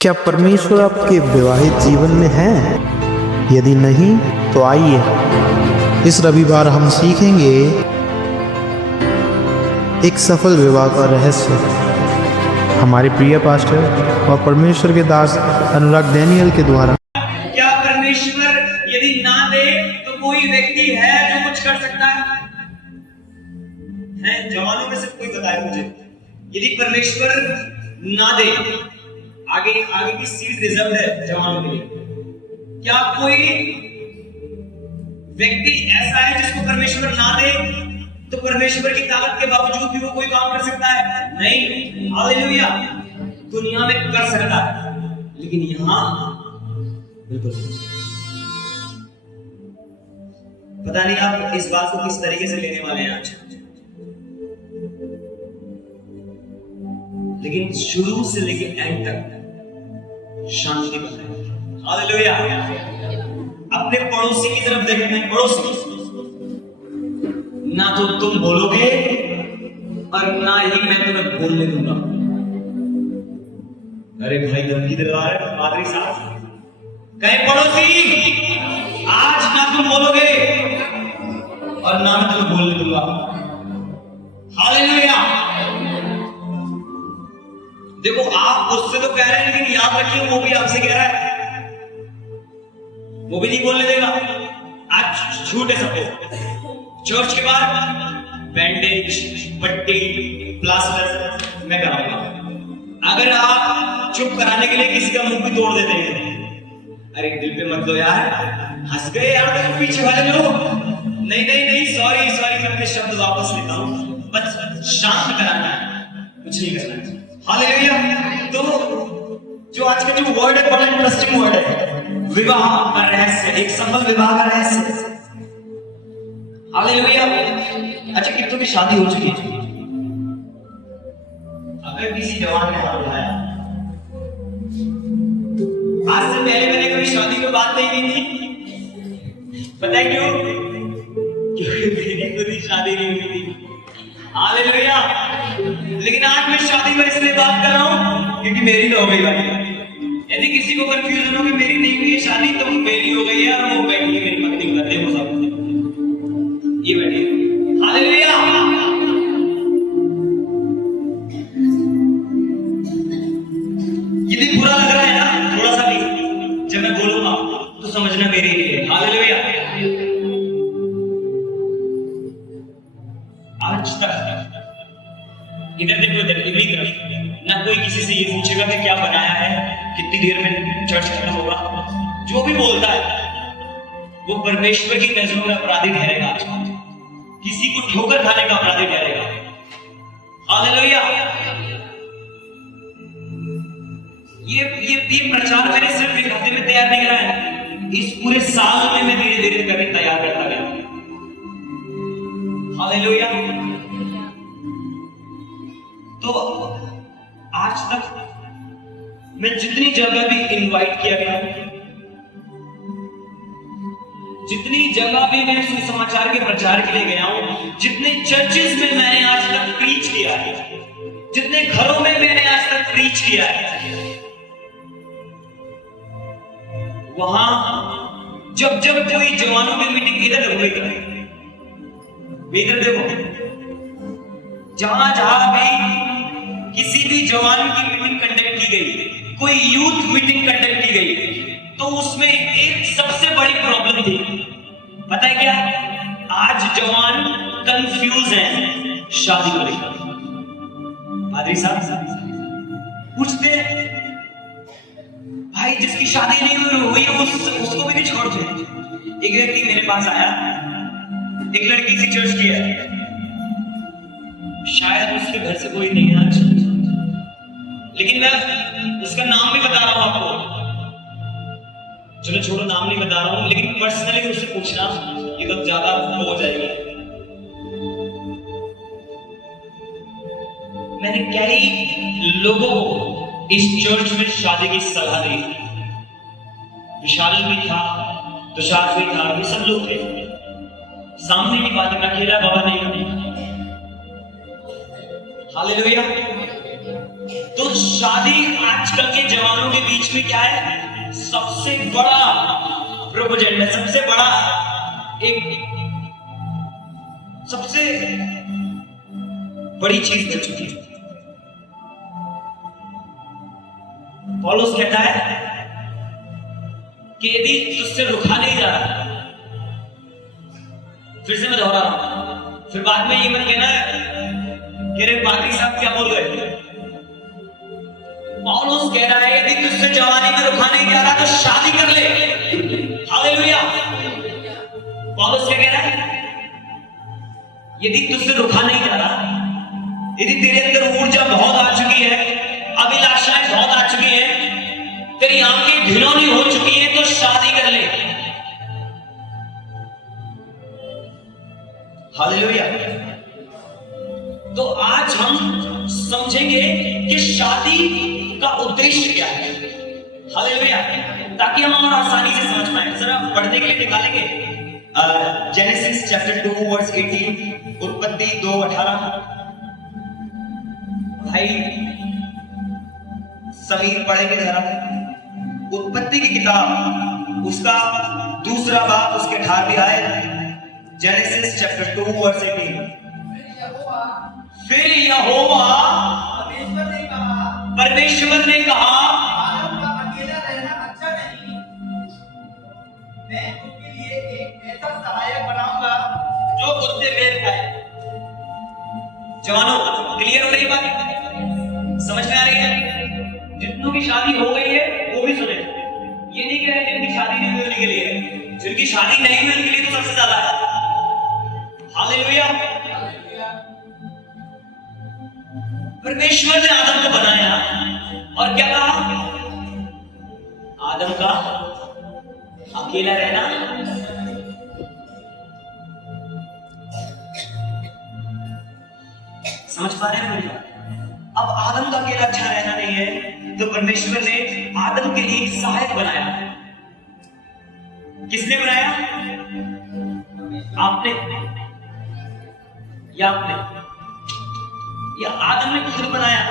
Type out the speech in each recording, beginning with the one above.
क्या परमेश्वर आपके विवाहित जीवन में है? यदि नहीं तो आइए इस रविवार हम सीखेंगे एक सफल विवाह का रहस्य। हमारे प्रिय पास्टर और परमेश्वर के दास अनुराग डैनियल के द्वारा। क्या परमेश्वर यदि ना दे तो कोई व्यक्ति है जो कुछ कर सकता है? जवानों में से कोई बताए मुझे, यदि परमेश्वर ना दे, आगे की सीट रिजर्व है जवानों के लिए। क्या कोई व्यक्ति ऐसा है जिसको परमेश्वर ना दे तो परमेश्वर की ताकत के बावजूद भी वो कोई काम कर सकता है? नहीं। हालेलुया। दुनिया में कर सकता है, लेकिन यहां बिल्कुल। पता नहीं आप इस बात को किस तरीके से लेने वाले हैं आज, लेकिन शुरू से लेकर एंड तक शांति बनाए। हालेलुया। अपने पड़ोसी की तरफ देखना है। पड़ोसी, ना तो तुम बोलोगे और ना ही मैं तुम्हें बोलने दूंगा। अरे भाई धमकी दिलवा रहे पादरी साहब। कहे पड़ोसी, आज ना तुम बोलोगे और ना मैं तुम्हें बोलने दूंगा। हालेलुया। देखो, आप उससे तो कह रहे हैं, लेकिन याद रखिए वो भी आपसे कह रहा है, वो भी नहीं बोलने देगा। आज छूट है सबको। चर्च के बाद बैंडेज, पट्टी, प्लास्टर मैं कराऊंगा। अगर आप चुप कराने के लिए किसी का मुंह भी तोड़ देते हैं, अरे दिल पे मत लो यार, हंस गए यार देखो पीछे वाले लोग। नहीं नहीं नहीं, सॉरी सॉरी, मैं अपने शब्द वापस लेता हूं। बस शांत कराना है, कुछ नहीं करना है। हालेलुया। तो जो आज का जो वर्ड है बड़ा इंटरेस्टिंग वर्ड है, विवाह का रहस्य, एक सफल विवाह का रहस्य। हालेलुया। अच्छा, कितनों की शादी हो चुकी है? अगर किसी जवान ने हाथ उठाया, आज से पहले मैंने कभी शादी में बात नहीं की थी। पता है क्यों? क्योंकि मेरी खुद शादी नहीं हुई थी। हालेलुया। लेकिन आज मैं शादी में इसलिए बात कर रहा हूं क्योंकि मेरी तो हो गई भाई। यदि किसी को कंफ्यूजन हो कि मेरी नहीं हुई है शादी, तो मेरी हो गई है और वो बैठी है मेरी पत्नी कर दे वो सब, ये बैठी है। हालेलुया। यदि बुरा लग रहा है ना थोड़ा सा भी, जब मैं बोलूंगा तो समझना मेरे लिए है। हालेलुया। आज तक इधर देखो, इधर इधर तरफ ना कोई किसी से ये पूछेगा कि क्या बनाया है, कितनी देर में चर्च खत्म होगा। जो भी बोलता है वो परमेश्वर की नजरों में अपराधी ठहरेगा। आज किसी को ठोकर खाने का अपराधी ठहरेगा। हालेलुया। ये प्रचार मैंने सिर्फ एक हफ्ते में तैयार नहीं करा है, इस पूरे साल में मैं धीरे धीरे करके तैयार करता गया। हालेलुया। तो आज तक मैं जितनी जगह भी इनवाइट किया गया, जितनी जगह भी मैं सुसमाचार के प्रचार के लिए गया हूं, जितने चर्चेस में मैंने आज तक प्रीच किया है, जितने घरों में मैंने आज तक प्रीच किया है, वहां जब जब कोई जवानों की मीटिंग इधर हुई, इधर देखो, जहां जहां भी किसी भी जवान की मीटिंग कंडक्ट की गई, कोई यूथ मीटिंग कंडक्ट की गई, तो उसमें एक सबसे बड़ी प्रॉब्लम थी। पता है क्या? आज जवान कंफ्यूज हैं शादी को लेकर। पादरी साहब पूछते भाई, जिसकी शादी नहीं हुई है उसको भी नहीं छोड़ते। एक व्यक्ति मेरे पास आया, एक लड़की से चर्च किया, शायद उसके घर से कोई नहीं है आज, लेकिन मैं उसका नाम भी बता रहा हूं आपको। चलो छोड़ो, नाम नहीं बता रहा हूं, लेकिन पर्सनली उससे पूछना, ये तो ज्यादा हो जाएगा। मैंने कई लोगों को इस चर्च में शादी की सलाह दी। विशाल भी था, तुषार भी था, ये सब लोग थे। सामने की बात में अकेला बाबा नहीं। हालेलुया। तो शादी आजकल के जवानों के बीच में क्या है, सबसे बड़ा प्रोपोजेंट है, सबसे बड़ा एक सबसे बड़ी चीज बन चुकी है। पौलुस कहता है कि यदि तुझसे रुका नहीं जा रहा, फिर से मैं दोहरा रहा हूं, फिर बाद में ये मत कहना कि रे पादरी साहब क्या बोल गए। पौलुस कह रहा है यदि तुझसे जवानी में रुका नहीं जा रहा तो शादी कर ले। हालेलुया। पौलुस क्या कह रहा है, यदि तुझसे रुका नहीं जा रहा, यदि तेरे अंदर ऊर्जा बहुत आ चुकी है, अभिलाषाएं बहुत आ चुकी है, तेरी आंखें घिनौनी हो चुकी है, तो शादी कर ले। हालेलुया। तो आज हम समझेंगे कि शादी का उद्देश्य क्या है। हालेलुया। ताकि हम और आसानी से समझ पाए। जरा पढ़ने के लिए निकालेंगे जेनेसिस चैप्टर 2 वर्स 18, उत्पत्ति 2:18। भाई समीर पढ़ेंगे जरा। उत्पत्ति की किताब उसका दूसरा बाब उसके 18वीं आयत, जेनेसिस चैप्टर 2 वर्स 18। फिर यहोवा परमेश्वर ने कहा आदम का अकेला रहना अच्छा नहीं, मैं उसके लिए एक ऐसा सहायक बनाऊंगा जो उससे मेल खाए। जवानों, क्लियर हो रही बात? समझ में आ रही है? जितनों की शादी हो गई है वो भी सुने। ये नहीं कह रहे जिनकी शादी नहीं हुई उनके लिए, जिनकी शादी नहीं हुई उनके लिए तो सबसे ज्यादा है। हालेलुया। परमेश्वर ने आदम को बनाया और क्या कहा, आदम का अकेला रहना समझ पा रहे हैं मेरी बात? अब आदम का अकेला अच्छा रहना नहीं है, तो परमेश्वर ने आदम के लिए एक सहायक बनाया। किसने बनाया? आपने या आपने या आदम ने खुद बनाया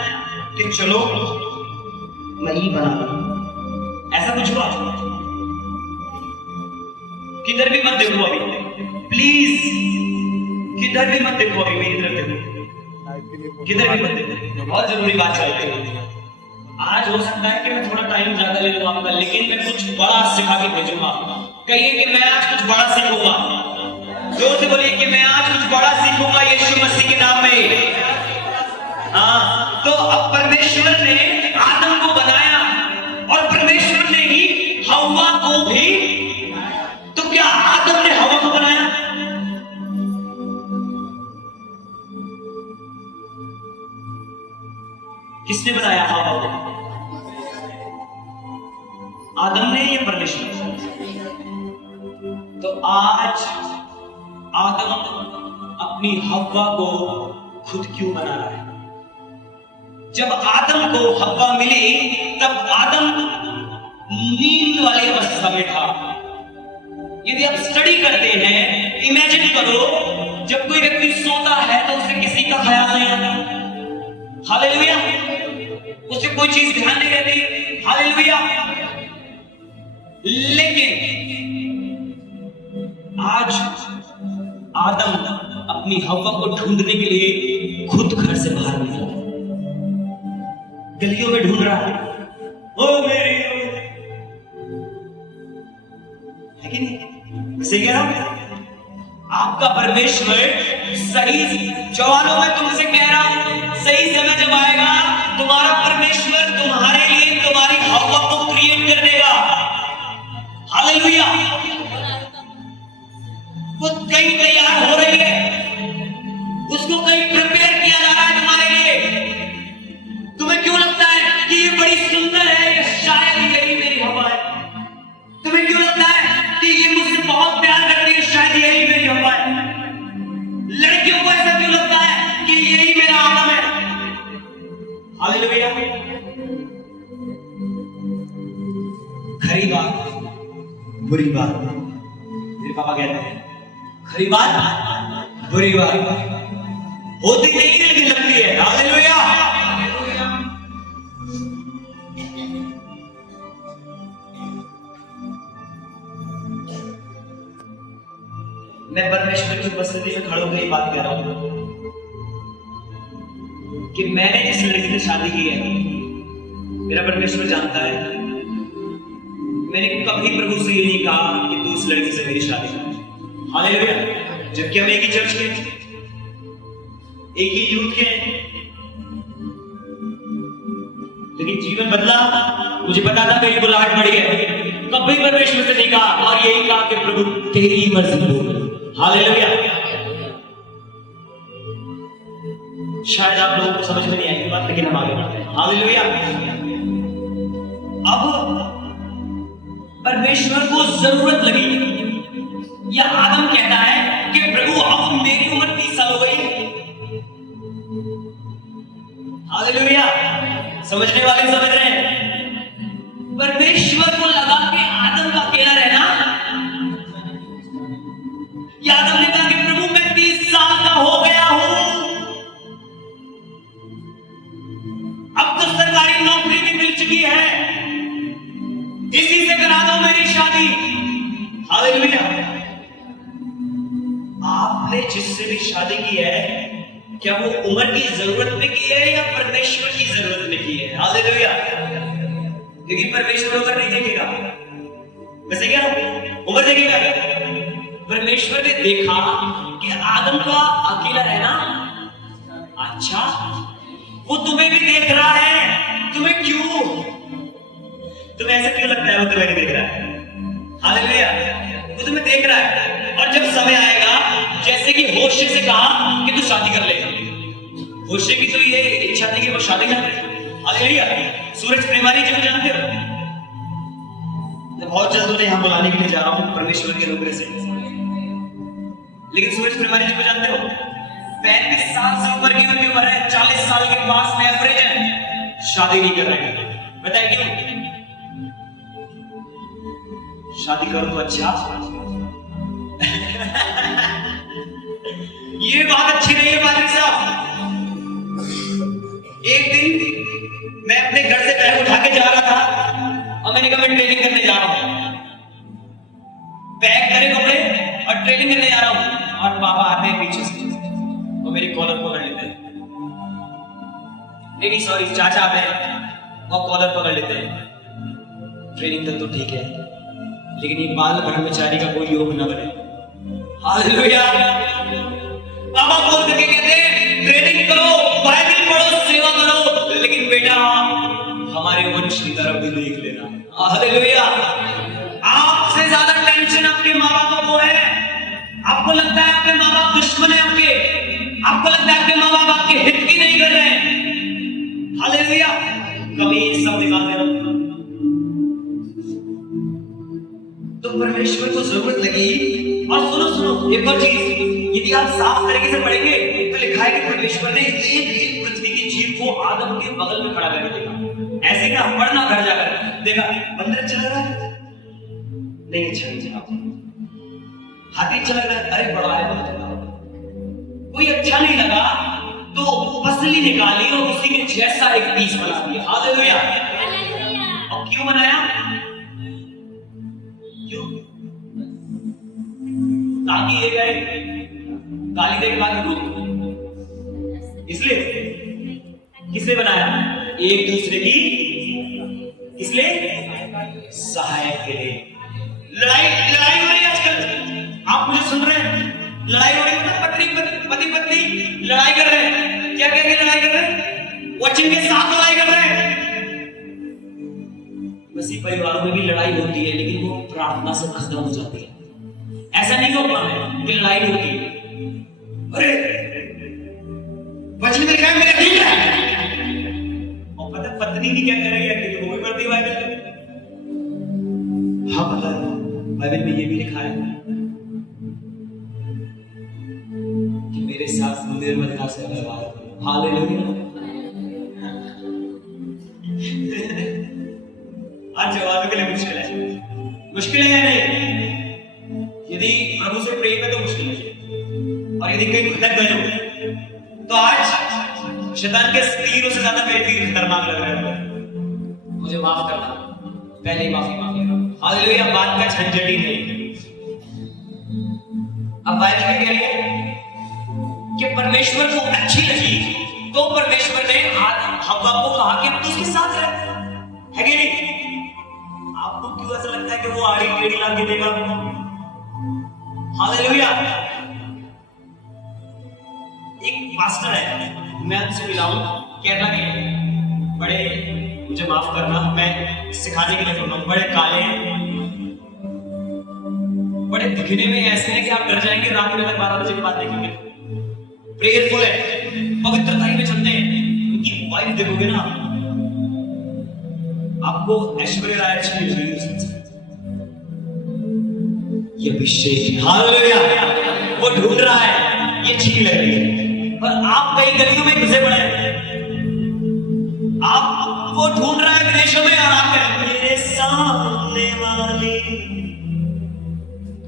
कि चलो मैं ही बना लूं? ऐसा कुछ हुआ? किधर भी मत देखो अभी, प्लीज किधर भी मत देखो अभी, मेरी तरफ देखो, किधर भी मत देखो। बहुत जरूरी बात चल रही है। आज हो सकता है कि मैं थोड़ा टाइम ज्यादा ले लूंगा आपका, लेकिन मैं कुछ बड़ा सिखा के भेजूंगा। कहिए कि मैं आज कुछ बड़ा सीखूंगा। जोर से बोलिए कि मैं आज कुछ बड़ा सीखूंगा यीशु मसीह के नाम में। हाँ, तो अब परमेश्वर ने आदम को बनाया और परमेश्वर ने ही हव्वा को भी। तो क्या आदम ने हव्वा को बनाया? किसने बनाया हव्वा को? आदम ने या परमेश्वर? तो आज आदम अपनी हव्वा को खुद क्यों बना रहा है? जब आदम को हव्वा मिली तब आदम नींद वाली अवस्था में था। यदि आप स्टडी करते हैं, इमेजिन करो जब कोई व्यक्ति सोता है तो उसे किसी का ख्याल नहीं आता। हालेलुया। उसे कोई चीज ध्यान नहीं रहती। हालेलुया। लेकिन आज आदम अपनी हव्वा को ढूंढने के लिए खुद घर से बाहर निकला, गलियों में ढूंढ रहा है। ओ मेरी है कि नहीं? सही कह रहा हूं? आपका परमेश्वर सही, जवानों में तुमसे कह रहा हूं, सही समय जब आएगा तुम्हारा परमेश्वर तुम्हारे लिए तुम्हारी हव्वा को क्रिएट कर देगा। हालेलुया। वो कहीं तैयार हो रही है, उसको कहीं प्रिपेयर किया जा रहा है तुम्हारे लिए। तुम्हें क्यों लगता है कि ये बड़ी सुंदर है, ये शायद यही मेरी हवा है? तुम्हें क्यों लगता है कि ये मुझसे बहुत प्यार करती है, शायद यही मेरी हवा है? लड़कियों को ऐसा क्यों लगता है कि यही मेरा आदम है? हालेलुया। खरी बात बुरी बात, मेरे पापा कहते हैं खरी बात बुरी बात होती नहीं लेकिन लगती है। हालेलुया। मैं परमेश्वर की उपस्थिति में खड़े होकर ये बात कह रहा हूं कि मैंने जिस लड़की से शादी की है, मेरा परमेश्वर जानता है, मैंने कभी प्रभु से ये नहीं कहा कि तू इस लड़की से मेरी शादी कर। हालेलुया। जबकि हम एक ही चर्च के, एक ही यूथ के, लेकिन जीवन बदला। मुझे पता था मेरी बुलाहट बढ़ी है, कभी परमेश्वर से नहीं कहा और यही कहा कि प्रभु तेरी मर्जी हो। हालेलुया। शायद आप लोगों को समझ में नहीं आएगी बात, लेकिन हम आगे बढ़ते हैं। हालेलुया। अब परमेश्वर को जरूरत लगी, या आदम कहता है कि प्रभु अब मेरी उम्र 30 साल हो गई। हालेलुया। समझने वाले समझ रहे हैं। परमेश्वर को लगा कि आदम का अकेला रहना, या आदम ने कहा कि प्रभु मैं 30 साल का हो गया हूं, अब तो सरकारी नौकरी भी मिल चुकी है, इसी से करा दो मेरी शादी। हालेलुया। आपने जिससे भी शादी की है, क्या वो उम्र की जरूरत में की है या परमेश्वर की जरूरत में की है? हालेलुया। क्योंकि परमेश्वर उम्र नहीं देखेगा, वैसे क्या उम्र देखेगा? परमेश्वर ने देखा कि आदम का अकेला रहना अच्छा, वो तुम्हें भी देख रहा है। तुम्हें क्यों, तुम्हें ऐसा क्यों लगता है वो तुम्हें नहीं देख रहा है? हालेलुया। वो तुम्हें देख रहा है, और जब समय आएगा, जैसे कि होशे से कहा कि तू शादी कर ले, होशे की तो ये इच्छा थी कि वो शादी ना करे। हालेलुया। सूरज प्रेमारी जी को जानते हो? बहुत जल्द उन्हें हम बुलाने के लिए जा रहा हूं परमेश्वर के अनुग्रह से, लेकिन सूरज प्रेमारी जी को जानते हो? 35 साल से ऊपर की उनकी उम्र है, 40 साल के पास में एवरेज है, शादी नहीं कर रहे हैं। बताइए क्यों? शादी करो तो अच्छा। ये बात अच्छी नहीं है पादरी साहब। एक दिन मैं अपने घर से बैग उठा के जा रहा था और मैंने कहा मैं ट्रेनिंग करने जा रहा हूं, पैक करे कपड़े और ट्रेनिंग करने जा रहा हूं, और पापा आते हैं पीछे से और मेरी कॉलर पकड़ लेते हैं। नहीं सॉरी, चाचा आते हैं और कॉलर पकड़ लेते हैं। ट्रेनिंग तक तो ठीक है, लेकिन ये बाल ब्रह्मचारी का कोई योग न बने। हालेलुया। पापा बोल करके कहते हैं ट्रेनिंग करो, बाइबल पढ़ो, सेवा करो, लेकिन बेटा हमारे वंश की तरफ भी देख लेना। हालेलुया। आपसे ज्यादा टेंशन आपके माँ बाप को है। आपको लगता है आपके माँ बाप दुश्मन है आपके, आपको लगता है आपके माँ बाप आपके हित की नहीं कर रहे हैं। हालेलुया। कभी सब निकाल देना। तो परमेश्वर को जरूरत लगी। और सुनो सुनो एक और चीज, यदि आप साफ तरीके से पढ़ेंगे तो लिखा है कि परमेश्वर ने एक पृथ्वी की जीव को आदम के बगल में खड़ा करके देखा। ऐसे क्या पढ़ना घर जाकर देखा, बंदर अच्छा लग रहा है, नहीं अच्छा नहीं चला, हाथी अच्छा लग रहा है, अरे बड़ा है, कोई अच्छा नहीं लगा तो पसली निकाली और उसी के जैसा एक पीस बना दिया। हालेलुया। और क्यों बनाया? क्यों? ताकि ये गए गाली देके बाकी रूप, इसलिए किसने बनाया? एक दूसरे की, इसलिए सहायक के लिए। लड़ाई लड़ाई हो रही है आजकल, आप मुझे सुन रहे हैं? लड़ाई हो रही है, पति पत्नी लड़ाई कर रहे हैं। क्या क्या लड़ाई कर रहे हैं? वचन के साथ लड़ाई कर रहे हैं। वैसे परिवारों में भी लड़ाई होती है, लेकिन वो प्रार्थना से खत्म हो जाती है। ऐसा नहीं होता है कि लड़ाई होती है, अरे वचन में लिखा है मेरा दिल है, और पता पत्नी भी क्या कर रही है कि वो भी पढ़ती है बाइबल। हाँ पता है, बाइबल में ये भी लिखा है कि मेरे साथ निर्मलता से व्यवहार करो। हालेलुया। आज जवाब के लिए मुश्किल है, मुश्किल है या नहीं? यदि प्रभु से प्रेम है तो मुश्किल है, और यदि कहीं भटक गए हो तो आज शैतान के तीरों से ज्यादा मेरे तीर खतरनाक लग रहे हैं। मुझे माफ करना, पहले ही माफी मांगेगा। हालेलुया। बात का झंझट ही नहीं। अब बाइबल में कह रही है कि परमेश्वर को अच्छी लगी तो परमेश्वर ने हव्वा को कहा कि तू उसके साथ रह, है कि नहीं? आपको क्यों ऐसा लगता है कि वो आड़ी टेढ़ी ला के देगा? हालेलुया। एक मास्टर है, मैं उनसे मिला हूं, केरला के, बड़े, मुझे माफ करना, मैं सिखाने के लिए बोल रहा हूं, बड़े काले हैं, बड़े दिखने में ऐसे हैं कि आप डर जाएंगे रात में अगर 12 बजे के बाद देखेंगे। प्रेयरफुल है, पवित्रता में चलते हैं। उनकी वाइफ देखोगे ना, आपको ऐश्वर्या राय अच्छी लगेगी, ये अभिषेक, हालेलुया, वो ढूंढ रहा है, ये अच्छी लग रही है, पर आप कई गलियों में घुसे पड़े हैं, आप वो ढूंढ रहा है विदेशों में, और आप कहें मेरे सामने वाली,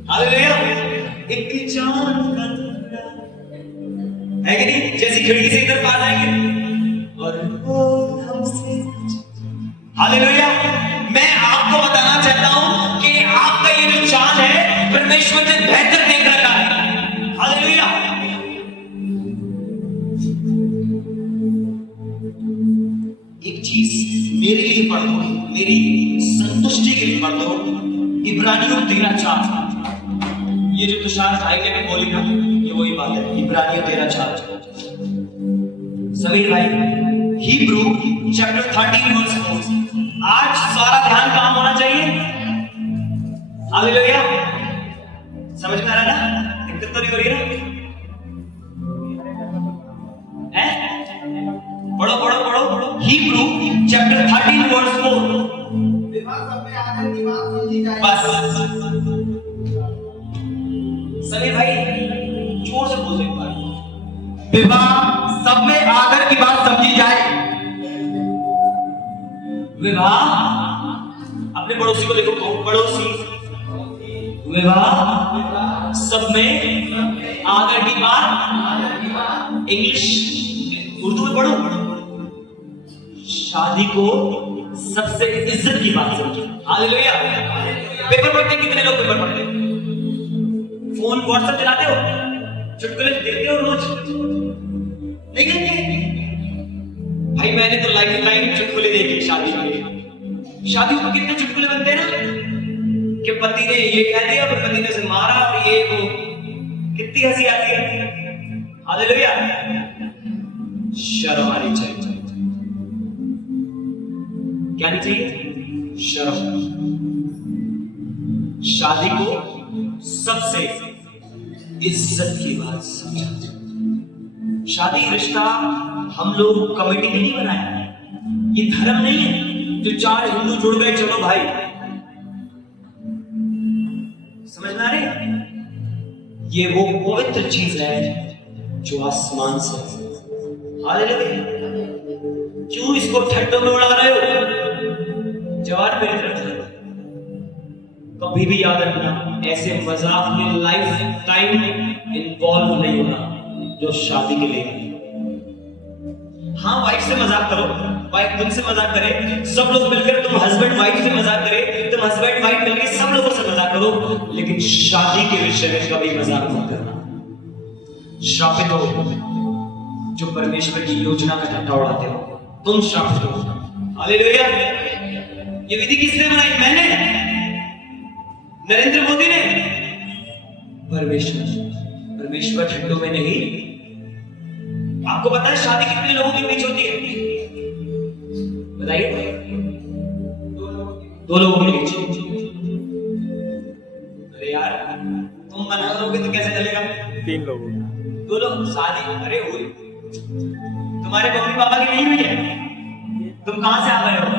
हालेलुया, एक चांद का टुकड़ा, है कि नहीं? जैसी खिड़की से इधर पार आएंगे और वो हमसे, हालेलुया। मैं आपको बताना चाहता हूं कि आपका ये जो चाल है परमेश्वर ने बेहतर देख रखा है, हालेलुया। एक चीज मेरे लिए पढ़ दो, मेरी संतुष्टि के लिए पढ़ दो, इब्रानियों 13:4। ये जो तुषार भाई ने भी बोली ना, ये वही बात है, इब्रानियों 13:4। समीर भाई, हिब्रू चैप्टर 13:4। आज सारा ध्यान कहां होना चाहिए? हालेलुया। समझ में आ रहा ना? दिक्कत तो नहीं हो रही ना? हैं? पढ़ो पढ़ो पढ़ो पढ़ो, हिब्रू चैप्टर 13:4। विवाह सब में आदर की बात समझी जाए। बस सभी भाई जोर से बोलो एक बार, विवाह सब में आदर की बात समझी जाए। विवाह, अपने पड़ोसी को देखो, पड़ोसी, विवाह सब में आदर की बात, इंग्लिश उर्दू में पढ़ो, शादी को सबसे इज्जत की बात समझो, हालेलुया। पेपर पढ़ते कितने लोग पेपर पढ़ते? फोन व्हाट्सएप चलाते हो, चुटकुले देखते हो रोज? नहीं देखते भाई, मैंने तो लाइफ टाइम चुटकुले देखे शादी में। शादियों में कितने चुटकुले बनते हैं ना, कि पति ने ये कह दिया, पर पति ने उसे मारा, और ये वो, कितनी हंसी आती है, हालेलुया। शर्म आनी चाहिए, क्या नहीं चाहिए? शर्म। शादी को सबसे इज्जत की बात समझा। शादी रिश्ता हम लोग कमेटी में नहीं बनाया, ये धर्म नहीं है जो 4 हिंदू जुड़ गए चलो भाई, समझ में आ रही? ये वो पवित्र चीज है जो आसमान से, हालेलुया। क्यों इसको ठट्टों में उड़ा रहे हो? जवाब मेरी तरफ से, कभी भी याद रखना, ऐसे मजाक में लाइफ टाइम इन्वॉल्व नहीं होना जो शादी के लिए। हाँ, वाइफ से मजाक करो, वाइफ तुमसे मजाक करे, सब लोग मिलकर, तुम हस्बैंड वाइफ से मजाक करे, तुम हस्बैंड वाइफ मिलकर सब लोगों से मजाक करो, लेकिन शादी के विषय में कभी मजाक मत करना। श्रापित हो जो परमेश्वर की योजना का ठट्टा उड़ाते हो, तुम श्रापित हो, हालेलुया। ये विधि किसने बनाई? मैंने? नरेंद्र मोदी ने? परमेश्वर ठट्टों में नहीं। आपको पता है शादी कितने लोगों के बीच होती है? बताइए। 2 लोगों के बीच। अरे यार, तुम मना करोगे तो कैसे चलेगा? 3 लोगों। 2 लोग शादी, अरे हुई, तुम्हारे मम्मी पापा की नहीं हुई है, तुम कहां से आ गए हो?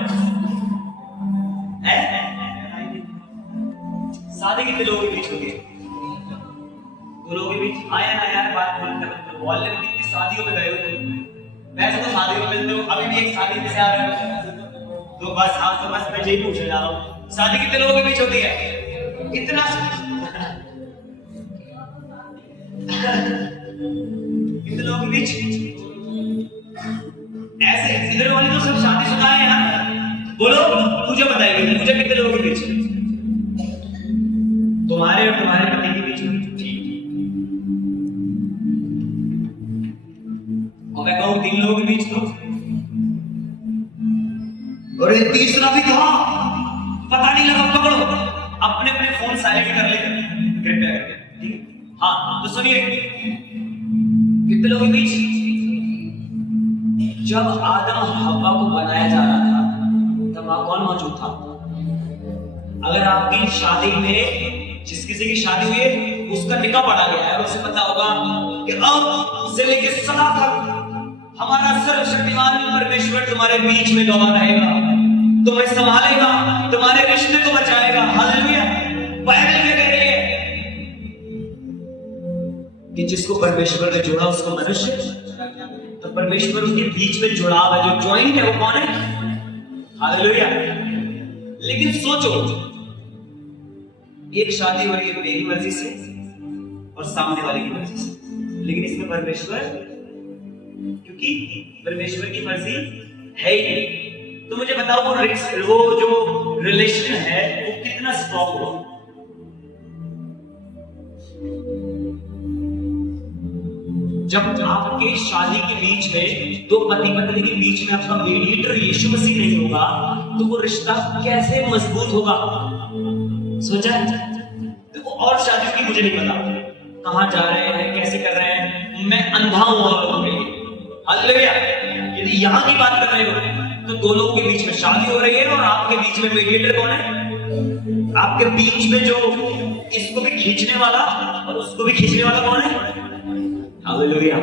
शादी कितने लोगों के बीच होती है? 2 लोगों के बीच। आया ना यार, बात बंद कर, मोहल्ले में कितनी शादियों में गए हो तुम? वैसे तो शादी में मिलते हो, अभी भी एक शादी में से आ रहे हो, तो बस हाँ, तो बस मैं यही पूछने जा रहा हूँ, शादी कितने लोगों के बीच होती है? कितना? कितने लोगों के बीच? ऐसे इधर वाले तो सब शादीशुदा हैं यार, बोलो, पूजा बताएगी, पूजा कितने लोगों के बीच? तुम्हारे और तुम्हारे पति के बीच में, ठीक। पकड़ो, अपने अपने फोन साइलेंट कर ले कृपया करके, ठीक है? हाँ तो सुनिए, कितने लोगों के बीच जब आदम हव्वा को बनाया जा रहा था तब वहां कौन मौजूद था? अगर आपकी शादी में जिस किसी की शादी हुई है उसका निकाह पड़ा गया है और उसे पता होगा कि अब से लेकर सदा तक हमारा सर्वशक्तिमान परमेश्वर तुम्हारे बीच में गवाह रहेगा, तुम्हें संभालेगा, तुम्हारे रिश्ते को बचाएगा। हालेलुया। बाइबल में कह रही है कि जिसको परमेश्वर ने जोड़ा उसको मनुष्य, तो परमेश्वर के बीच में जुड़ाव है, जो ज्वाइंट है वो कौन है? हालेलुया। लेकिन सोचो, एक शादी हो रही है मेरी मर्जी से और सामने वाले की मर्जी से, लेकिन इसमें परमेश्वर, क्योंकि परमेश्वर की मर्जी है ही नहीं, तो मुझे बताओ वो जो रिलेशन है वो कितना स्ट्रॉन्ग हो। जब आपके शादी के बीच में दो पति पत्नी के बीच में आपका मीडिएटर यीशु मसीह नहीं होगा तो वो रिश्ता कैसे मजबूत होगा? सोचा? देखो और शादियों की मुझे नहीं पता कहां जा रहे हैं, कैसे कर रहे हैं, मैं अंधा हूं और लोगों के लिए। हालेलुया। यदि यहां की बात कर रहे हो तो दो लोगों के बीच में शादी हो रही है और आपके बीच में मीडिएटर कौन है? आपके बीच में जो इसको भी खींचने वाला और उसको भी खींचने वाला कौन है? हालेलुया।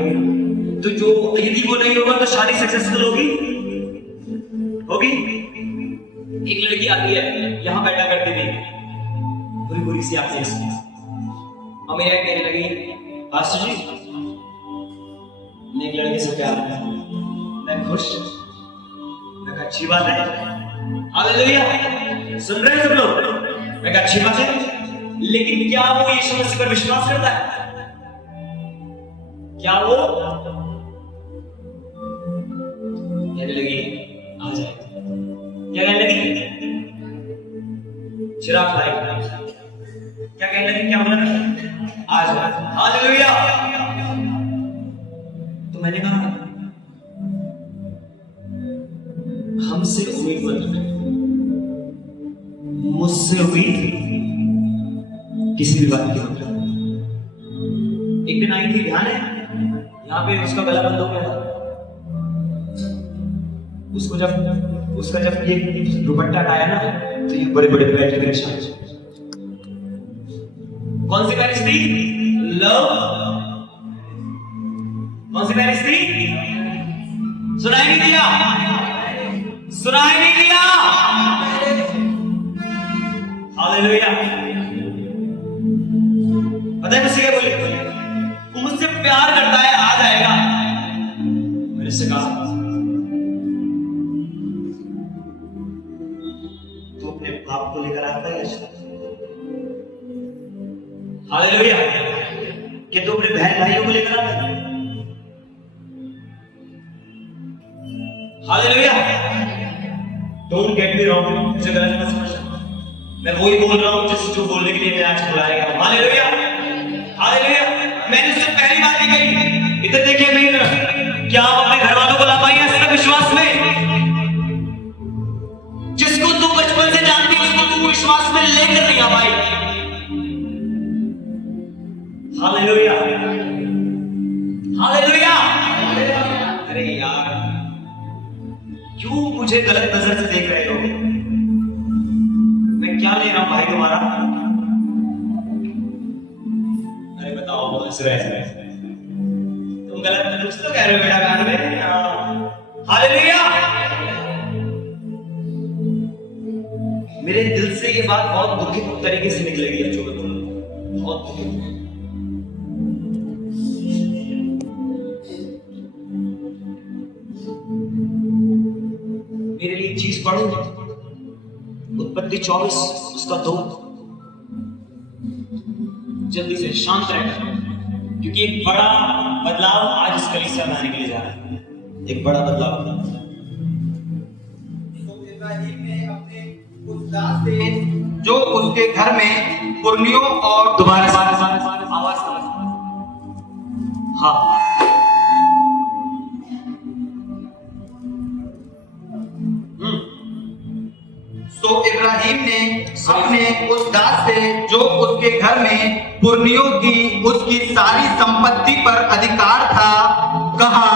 तो जो यदि वो नहीं होगा तो शादी सक्सेसफुल होगी? होगी? एक लड़की आती है यहां बैठा करती थी, बुरी बुरी सी आती है, हमें यह कहने लगी, पास्टर जी मैं एक लड़के से प्यार है, मैं खुश, मैं अच्छी बात है। हालेलुया। सुन रहे हैं सब लोग? मैं अच्छी बात है, लेकिन क्या वो यीशु मसीह पर विश्वास करता है? क्या वो कहने लगी आ जाए, क्या कहने लगी? चिराग लाइट, क्या कहने लगी? क्या बोला? आ जाए। हालेलुया। तो मैंने कहा हमसे उम्मीद मत रखो, मुझसे उम्मीद किसी भी बात की मत रखो। एक दिन आई थी, ध्यान है, यहाँ पे उसका गला बंद हो गया था, उसका जब ये दुपट्टा हटाया ना तो ये बड़े बड़े पैर के निशान। कौन सी पैरिस थी? लव। कौन सी पैरिस थी? सुनाई नहीं दिया? सुनाई नहीं दिया? हालेलुया। पता है मुझसे क्या बोली? वो मुझसे प्यार करता है, आ जाएगा। मैंने उससे कहा तू अपने बाप को लेकर आता है? हालेलुया। कि तू अपने बहन भाइयों को लेकर आता है? Hallelujah. Don't get me wrong, मुझे गलत मत समझना, मैं वही बोल रहा हूं जो बोलने के लिए मैं आज बुलाया गया। हालेलुया। हालेलुया। मैंने उससे पहली बात ही कही, इधर देखिए मित्र, क्या आप अपने घर वालों को ला पाई हैं इस विश्वास में? जिसको तू बचपन से जानती है उसको तू विश्वास में लेकर नहीं आ पाई। हालेलुया। हालेलुया। अरे यार क्यों मुझे गलत नजर से देख रहे हो? मैं क्या ले रहा हूं भाई तुम्हारा? अरे बताओ, हंस रहे तुम गलत कुछ तो कह रहे हो बेटा गान में। हालेलुया। मेरे दिल से ये बात बहुत दुखित तरीके से निकलेगी जो मैं बोलूं, बहुत दुखित। मेरे लिए चीज पढ़ो, उत्पत्ति 24 उसका 2। जल्दी से शांत रहना, क्योंकि एक बड़ा बदलाव आज इस कलीसिया में आने के लिए जा रहा है, एक बड़ा बदलाव। तो इब्राहिम ने अपने उस दास से जो उसके घर में पुरनियों और दोबारा आवाज करो। हाँ तो इब्राहिम ने अपने उस दास से जो उसके घर में पुर्नियों की उसकी सारी संपत्ति पर अधिकार था, कहा,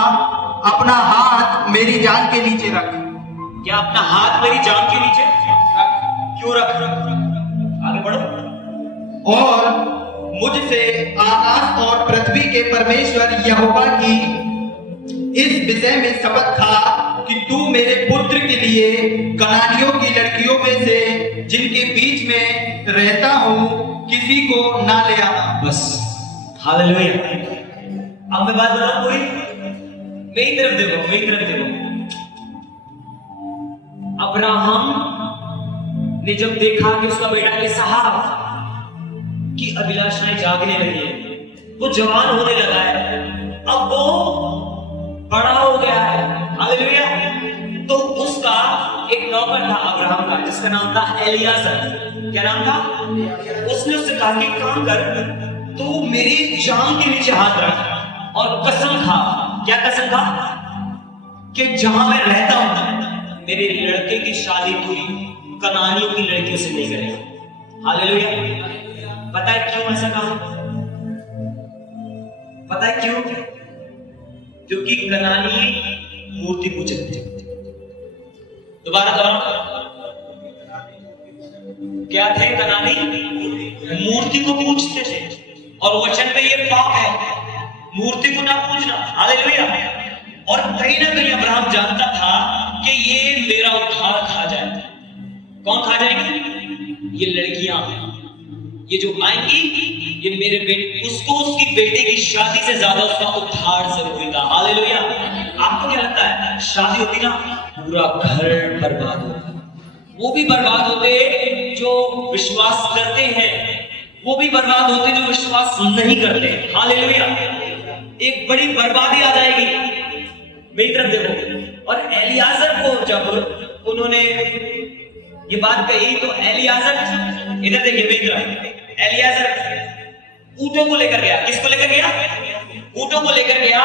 अपना हाथ मेरी जांघ के नीचे रख। क्या अपना हाथ मेरी जांघ के नीचे? क्यों रख? आगे बढ़ो। और मुझसे आकाश और पृथ्वी के परमेश्वर यहोवा की इस विषय में शपथ खा कि तू मेरे पुत्र के लिए कनानियों की लड़कियों में से जिनके बीच में रहता हूं किसी को ना ले आना। बस, हालेलुया। अब मैं बात बताऊं कोई? मेरी तरफ देखो, मेरी तरफ देखो। अब्राहम ने जब देखा कि उसका बेटा इसहाक की अभिलाषाएं जागने लगी है, वो जवान होने लगा है, अब वो बड़ा हो गया है, हालेलुया। तो उसका एक नौकर था अब्राहम का, जिसका नाम था एलियाजर। क्या नाम था? उसने उससे कहा कि काम कर, तू मेरी जांघ के नीचे हाथ रख और कसम खा। क्या कसम खा? कि जहां मैं रहता हूं मेरे लड़के की शादी पूरी कनानियों की लड़कियों से नहीं करेगा। हालेलुया। पता है क्यों ऐसा कहा? पता है क्यों? क्योंकि कनानी मूर्ति पूजक थे। दोबारा क्या थे कनानी? मूर्ति को पूजते थे, और वचन में ये पाप है, मूर्ति को ना पूजना। हालेलुया। और कहीं ना कहीं अब्राहम जानता था कि ये मेरा उद्धार खा जाएगा। कौन खा जाएगी? ये लड़कियां, ये जो आएंगी, ये मेरे बेटे, उसको उसकी बेटे की शादी से ज्यादा उसका उद्धार जरूरी था। हालेलुया। आपको क्या लगता है, शादी होती ना पूरा घर बर्बाद होता? वो भी बर्बाद होते जो विश्वास करते हैं, वो भी बर्बाद होते जो विश्वास नहीं करते। हालेलुया। एक बड़ी बर्बादी आ जाएगी। मेरी तरफ देखो। और एलियाजर को जब उन्होंने ये बात कही तो एलियाजर, इधर देखिए मेरी तरफ, एलियाजर ऊंटों को लेकर गया। किसको लेकर गया? ऊंटों को लेकर गया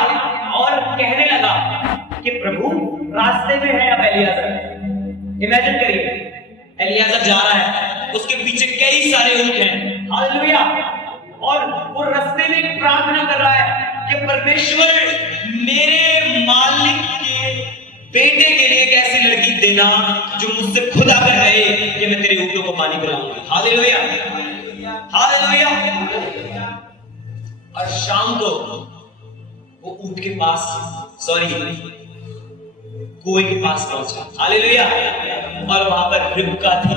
और कहने लगा कि प्रभु रास्ते में है अब एलियाजर। इमेजिन करिए, एलियाजर जा रहा है, उसके पीछे कई सारे ऊंट हैं। हालेलुया। और वो रास्ते में प्रार्थना कर रहा है कि परमेश्वर मेरे मालिक के बेटे के लिए एक ऐसी लड़की देना जो मुझसे खुद आकर कहे कि मैं तेरे ऊंटों को पानी पिलाऊंगी। हालेलुया। हालेलुया। और शाम को वो ऊंट के पास, सॉरी, कुएं के पास पहुंचा। हालेलुया। और वहां पर रिबका थी।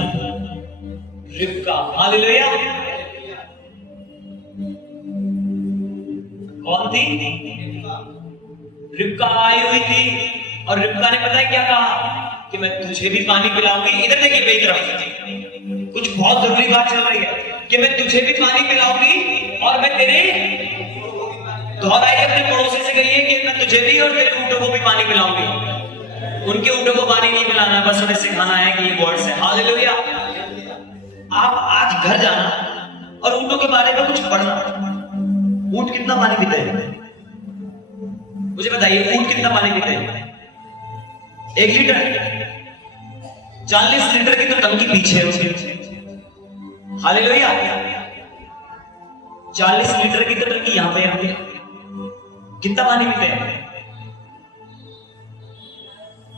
रिबका, हालेलुया। कौन थी? रिबका आई हुई थी, और रिबका ने पता है क्या कहा? कि मैं तुझे भी पानी पिलाऊंगी। इधर देखिए मेरी तरफ, कुछ बहुत जरूरी बात चल रही है कि मैं तुझे भी पानी पिलाऊंगी और मैं तेरे दोहराई अपने पड़ोसी से कहिए कि मैं तुझे भी और तेरे ऊंटों को भी पानी पिलाऊंगी। उनके ऊंटों को पानी नहीं पिलाना, बस उन्हें सिखाना है कि ये वर्ड्स है। हालेलुया। आप आज घर जाना और ऊंटों के बारे में कुछ पढ़ना। ऊंट कितना पानी पीते हैं? मुझे बताइए, ऊंट कितना पानी पीते हैं? 1 लीटर। 40 लीटर की तो टंकी पीछे है उसके। हालेलुया। 40 लीटर की तो टंकी यहां पे कितना पानी पीते हैं?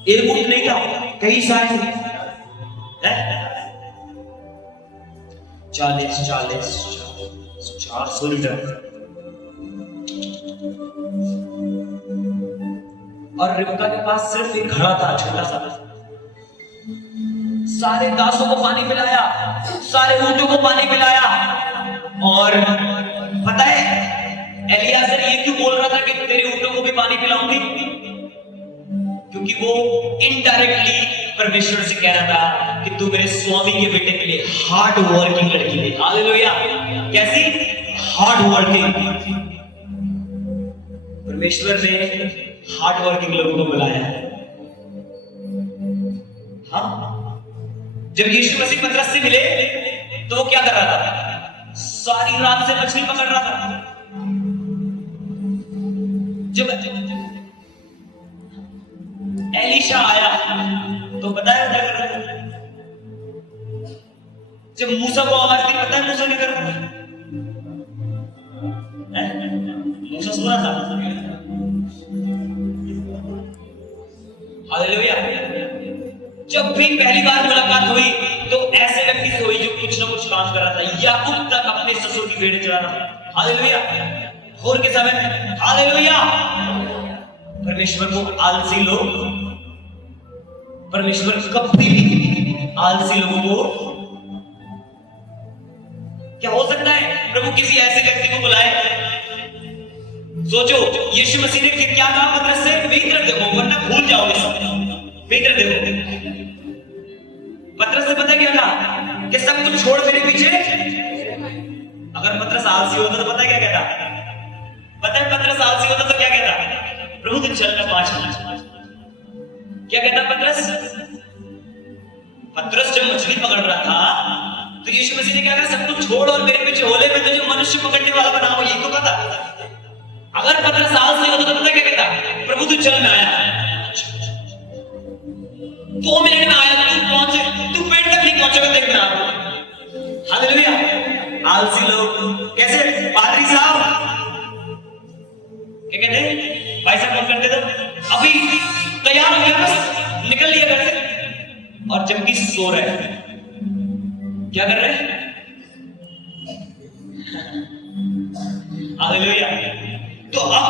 एक ऊंट नहीं था, कई सारे हैं। 40 400 लीटर। और रिबका के पास सिर्फ एक घड़ा था, छोटा सा। सारे दासों को पानी पिलाया, सारे ऊंटों को पानी पिलाया। और पता है एलियाजर ये क्यों बोल रहा था कि तेरे ऊंटों को भी पानी पिलाऊंगी? क्योंकि वो इनडायरेक्टली परमेश्वर से कह रहा था कि तू मेरे स्वामी के बेटे के लिए हार्ड वर्किंग लड़की दे। हालेलुया। कैसी? Hard working. परमेश्वर ने हार्ड वर्किंग लोगों को बुलाया है। हाँ, जब यीशु मसीह पतरस से मिले तो वो क्या कर रहा था? सारी रात से मछली पकड़ रहा था। जब एलीशा आया तो बताया क्या कर रहा था? जब मूसा को आवाज दी, पता है मूसा क्या कर रहा था? मूसा सो रहा था। हालेलुया। जब भी पहली बार मुलाकात हुई तो ऐसे व्यक्ति से हुई जो कुछ ना कुछ काम कर रहा था। याकूब तक अपने ससुर की भेड़ चरा रहा था। हालेलुया। भोर के समय में, हालेलुया। परमेश्वर को आलसी लोग, परमेश्वर कभी भी आलसी लोगों को, क्या हो सकता है प्रभु किसी ऐसे व्यक्ति को बुलाए? सोचो, यीशु मसीह ने क्या कहा पतरस से? पवित्र देखो वरना भूल जाओगे सब। पवित्र देखो। पतरस से पता क्या कहा? कि सब कुछ छोड़ मेरे पीछे। अगर पतरस आलसी होता तो पता क्या कहता? पता है पतरस आलसी होता तो क्या कहता? प्रभु दिन चलना 5 मिनट। क्या कहता पतरस? पतरस जब मछली पकड़ रहा था तो यीशु मसीह ने क्या कहा? सब कुछ छोड़ और मेरे पीछे हो ले, मैं तुझे मनुष्य पकड़ने वाला बनाऊं। यही तो कहा। अगर पतरस आलसी होता तो पता क्या कहता? प्रभु तू चल, मैं आया। 2 मिनट में आया, तू पहुंचे, तू पेट तक नहीं पहुंचेगा, देख मैं आ रहा हूं। हालेलुया। आलसी लोग कैसे? पादरी साहब क्या कहते हैं? भाई साहब फोन करते थे, अभी तैयार हो गया, बस निकल लिया घर से। और जबकि सो रहे हैं, क्या कर रहे हैं? हालेलुया। तो अब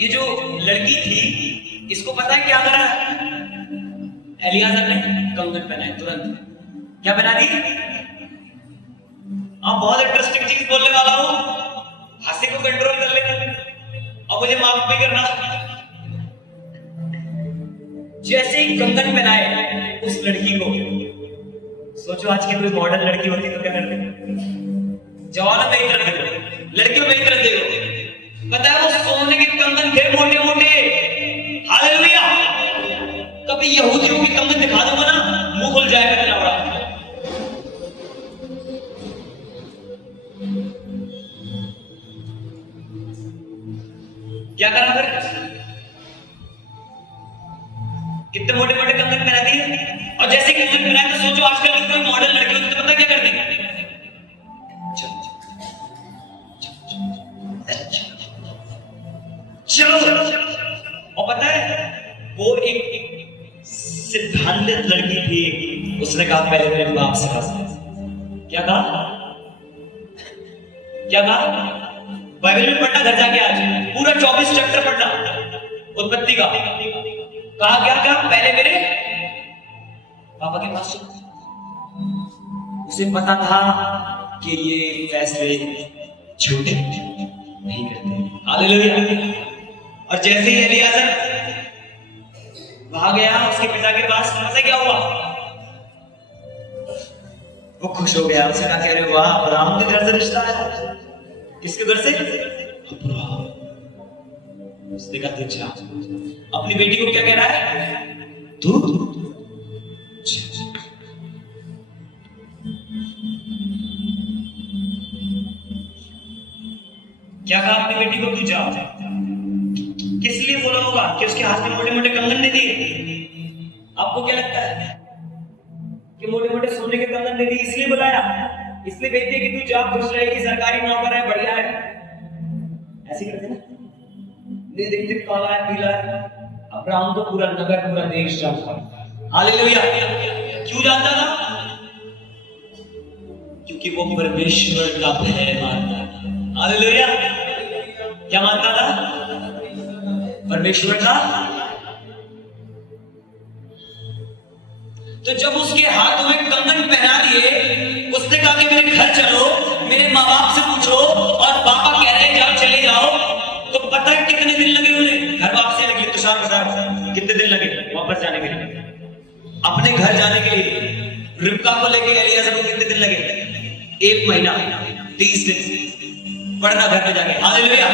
ये जो लड़की थी, इसको पता है क्या करा? एलियाजर ने कंगन पहनाए तुरंत। क्या पहना दी? आप बहुत इंटरेस्टिंग चीज बोलने वाला हूं, हंसी को कंट्रोल कर लेना और मुझे माफ भी करना। जैसे ही कंगन पहनाए उस लड़की को, सोचो आज की कोई मॉडर्न लड़की होती तो क्या करते? जवानों में ही तरह देखो, लड़कियों में ही तरह देखो। पता है वो सोने के कंगन थे मोटे मोटे। हालेलुया। कभी यहूदियों की कंगन दिखा दूंगा ना, मुंह खुल जाएगा तेरा बड़ा। क्या करा फिर? कितने मोटे मोटे कंगन पहना दिए। और जैसे कंगन पहनाए तो सोचो आजकल की कोई मॉडल लड़की होती तो पता क्या करती? चलो। और पता है वो एक सिद्धांतित लड़की थी। उसने कहा पहले मेरे बाप से कहा। क्या कहा? क्या कहा? बाइबल में पढ़ना घर जाके आज, पूरा 24 चैप्टर पढ़ना उत्पत्ति का। कहा क्या? क्या पहले मेरे पापा के पास चलो। उसे पता था कि ये फैसले झूठे नहीं करते। हालेलुया। और जैसे ही एलियाजर वहां गया उसके पिता के पास, पता क्या हुआ? वो खुश हो गया। उसने कहा, कह रहे वाह, अब्राहम के घर से रिश्ता है। किसके घर से? अब्राहम। उसने कहा तू जा। अपनी बेटी को क्या कह रहा है? तू क्या कहा अपनी बेटी को? तू जा। किस लिए बोला होगा? कि उसके हाथ में मोटे मोटे कंगन दे दिए। आपको क्या लगता है कि मोटे मोटे सोने के कंगन दे दिए इसलिए बुलाया? इसलिए कहते कि तू जा, खुश रहेगी, सरकारी नौकर है, बढ़िया है। ऐसे करते ना, नहीं देखते काला है, पीला है। अब्राहम को पूरा नगर, पूरा देश जानता था। हालेलुया। क्यों जानता था? क्योंकि वो परमेश्वर का भय मानता था। हालेलुया। क्या मानता था? परमेश्वर का। तो जब उसके हाथों में कंगन पहना लिए, उसने कहा कि मेरे घर चलो, मेरे माँ बाप से पूछो, और पापा कह रहे हैं जाओ, चले जाओ। तो पता है कितने दिन लगे उन्हें घर वापसी लगे? तुषार बता कितने दिन लगे वापस जाने के लिए? अपने घर जाने के लिए रिबका को लेके एलियाजर को कितने दिन लगे? 1 महीना 30 दिन पढ़ना घर पे जाके। हालेलुया।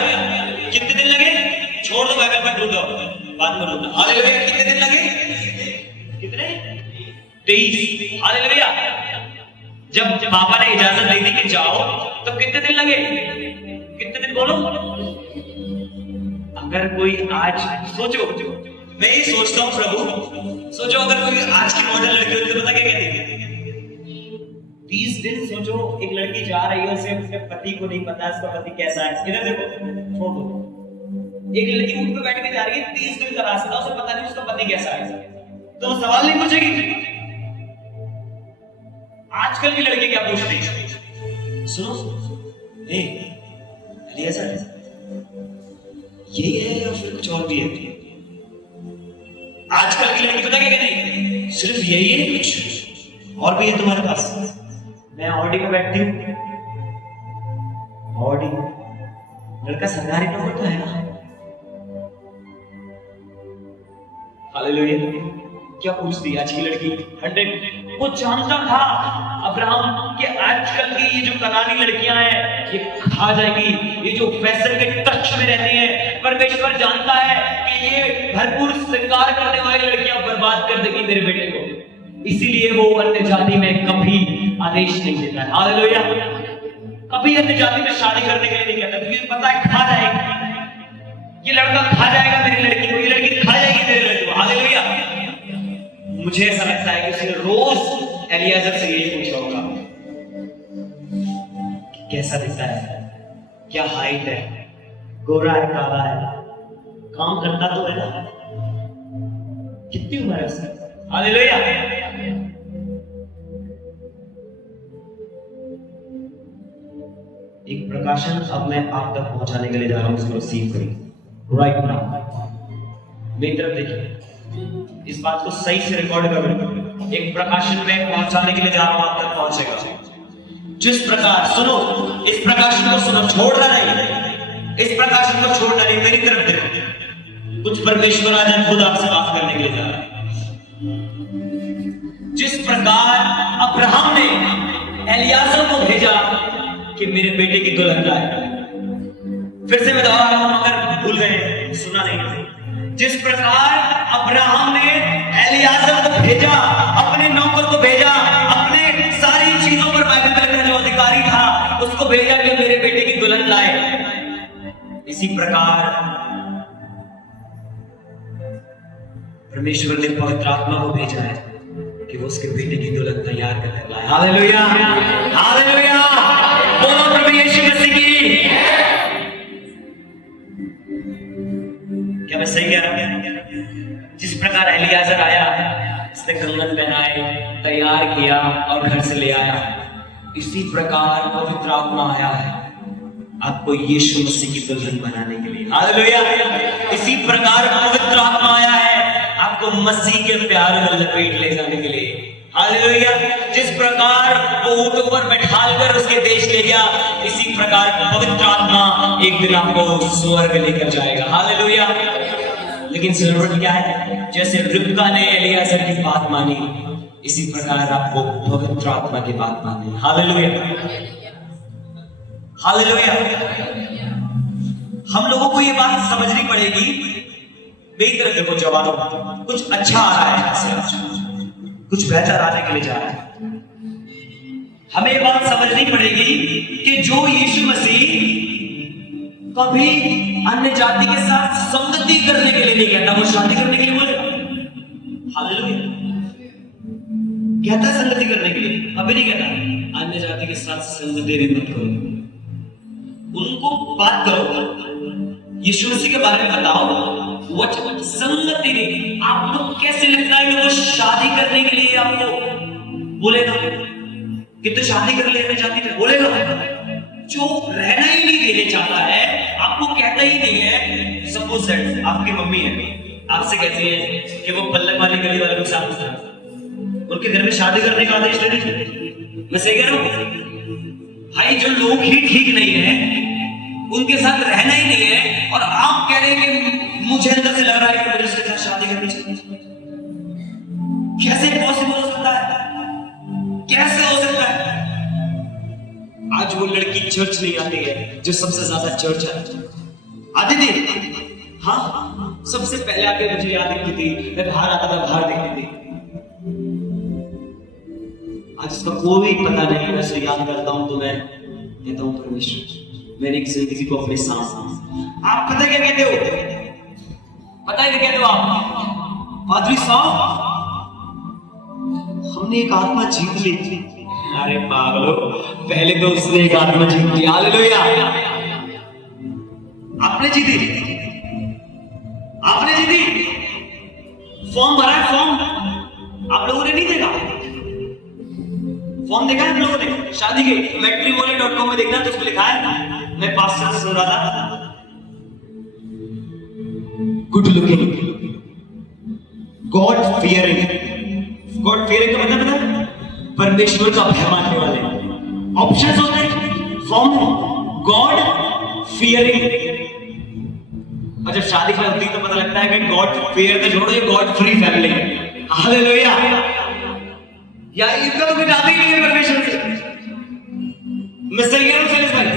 कितने दिन लगे? छोड़ दो, बाइबल पर ढूंढो, बाद में ढूंढना। हालेलुया। कितने दिन लगे? कितने? 23। हालेलुया। जब पापा ने इजाजत दे दी कि जाओ, तो कितने दिन लगे? कितने दिन बोलो? अगर कोई आज सोचो, मैं ये सोचता हूं प्रभु सोचो अगर कोई आज की मॉडल लड़की होती तो पता क्या कहती? 30 दिन सोचो, एक लड़की जा रही है, उसे उसके पति को नहीं पता उसका पति कैसा है। इधर देखो, छोड़ दो, एक लड़की ऊँट पे बैठ के जा रही है, 30 दिन का रास्ता, उसे पता नहीं उसका पति कैसा है, तो वो सवाल नहीं पूछेगी? आजकल की लड़की क्या पूछती है? सुनो, ऐसा यही है या फिर कुछ और भी है? आजकल की लड़की पता क्या कहती? सिर्फ यही है, कुछ और भी है तुम्हारे पास? मैं ऑडी में बैठती हूँ, ऑडी लड़का सरकारी नौकर तो है ना। हालेलुया। क्या पूछती आज की लड़की? 100। वो जानता था अब्राहम कि आजकल की ये जो कनानी लड़कियां हैं ये खा जाएंगी, ये जो फैशन के टच में रहती हैं। परमेश्वर जानता है कि ये भरपूर श्रृंगार करने वाली लड़कियां बर्बाद कर देगी मेरे बेटे को, इसीलिए वो अन्य जाति में कभी आदेश नहीं देता है। हालेलुया। कभी अन्य जाति में शादी करने के लिए नहीं कहता, क्योंकि पता है खा जाएगी, ये लड़का खा जाएगा मेरी लड़की को, ये लड़की खा जाएगी मेरी लड़की को। हालेलुया। मुझे ऐसा लगता है कि उसने रोज एलियाजर से यही पूछा होगा, कैसा दिखता है, क्या हाइट है, गोरा है, काला है, काम करता तो है ना, कितनी उम्र है उसकी? हालेलुया। एक प्रकाशन अब मैं आप तक पहुंचाने के लिए जा रहा हूं, उसको रिसीव करिए राइट नाउ। मेरी तरफ देखिए, इस बात को सही से रिकॉर्ड करो। एक प्रकाशन में पहुंचाने के लिए जा रहा हूं, आप तक पहुंचेगा। जिस प्रकार, सुनो, इस प्रकाशन को सुनो, छोड़ना नहीं, इस प्रकाशन को छोड़ना नहीं। मेरी तरफ देखो, कुछ परमेश्वर आज खुद आपसे बात करने के लिए जा रहा है। जिस प्रकार अब्राहम ने एलियाजर को भेजा कि मेरे बेटे की दुल्हन लाए, फिर से मैं दोहरा रहा हूं अगर भूल गए, सुना नहीं। जिस प्रकार अब्राहम ने एलियाजर को भेजा, अपने नौकर को भेजा, अपने सारी चीजों पर बाइबल में लिखा जो अधिकारी था उसको भेजा कि मेरे बेटे की दुल्हन लाए, इसी प्रकार परमेश्वर ने पवित्र आत्मा को भेजा है कि वो उसके बेटे की दुल्हन तैयार करके लाए। Hallelujah, hallelujah. बोलो प्रभु यीशु मसीह की। क्या मैं सही कह रहा हूं? जिस प्रकार एलियाजर आया, इसने कंगन पहनाए, तैयार किया और घर से ले आया, इसी प्रकार पवित्र आत्मा आया है आपको यीशु मसीह की दुल्हन बनाने के लिए। हालेलुया। इसी प्रकार पवित्र आत्मा आया है आपको मसीह के प्यार में लपेट ले जाने के लिए। हालेलुया। जिस प्रकार वो ऊंट पर बैठाल कर उसके देश ले गया, इसी प्रकार पवित्र आत्मा एक दिन आपको स्वर्ग लेकर जाएगा। हालेलुया। लेकिन जरूरत क्या है? जैसे रिबका ने एलियाजर की बात मानी, इसी प्रकार आपको पवित्र आत्मा की बात मानी। Hallelujah, hallelujah. हम लोगों को ये बात समझनी पड़ेगी। मेरी तरफ देखो जवानों, कुछ अच्छा आ रहा है, कुछ बेहतर आने के लिए जा रहा है। हमें ये बात समझनी पड़ेगी कि जो यीशु मसीह कभी अन्य जाति के साथ संगति करने के लिए नहीं कहता, वो शादी करने के लिए बोलेगा। हालेलुया। कहता है संगति करने के लिए, कभी नहीं कहता अन्य जाति के साथ संगति मत करो, उनको बात करो, यीशु मसीह के बारे में बताओ। वो संगति नहीं। आप लोग कैसे लगता है कि वो शादी करने के लिए आपको बोलेगा कि तो शादी कर ले, जाति में बोलेगा? जो रहना ही नहीं देने चाहता है, आपको कहता ही नहीं है। सपोज दैट आपकी मम्मी है, आपसे कहती है कि वो पल्लक वाली गली वाले लोग साथ में उनके घर में शादी करने का आदेश दे दीजिए। मैं सही कह रहा हूं भाई? जो लोग ही ठीक नहीं है, उनके साथ रहना ही नहीं है, और आप कह रहे हैं कि मुझे अंदर से लग रहा है कि मुझे उसके साथ शादी करनी चाहिए। कैसे पॉसिबल हो सकता है? कैसे हो सकता है? आज वो लड़की चर्च नहीं आती है जो सबसे ज्यादा चर्च आती थी। हाँ, सबसे पहले आके मुझे याद रखती थी, मैं बाहर आता था, बाहर देखती थी। आज उसका कोई पता नहीं। मैं उसे याद करता हूं तो मैं कहता हूं परमेश्वर मैंने किसी को अपने सांस। आप पता क्या कहते हो? पता है क्या कहते हो आप? पादरी साहब हमने एक आत्मा जीत ली। अरे पागलो, पहले तो उसने एक आत्मा जीत ली। हालेलुया। आपने जीती, आपने जीती। फॉर्म भरा है, फॉर्म आप लोगों ने नहीं देखा? फॉर्म देखा है आप लोगों ने? शादी के matrimony.com में देखना तो उसमें लिखा है, मैं पास्टर से सुन रहा था, good looking, God fearing. God fearing का मतलब है परमेश्वर का भय मानने वाले। ऑप्शंस होते हैं फॉर्म में, गॉड फियरिंग। और जब शादी करती है तो पता लगता है कि गॉड फियर तो छोड़ो, ये गॉड फ्री फैमिली है। हालेलुया। या इनका तो मिटाते ही नहीं है परमेश्वर से। मैं सही कह रहा हूं सुरेश भाई?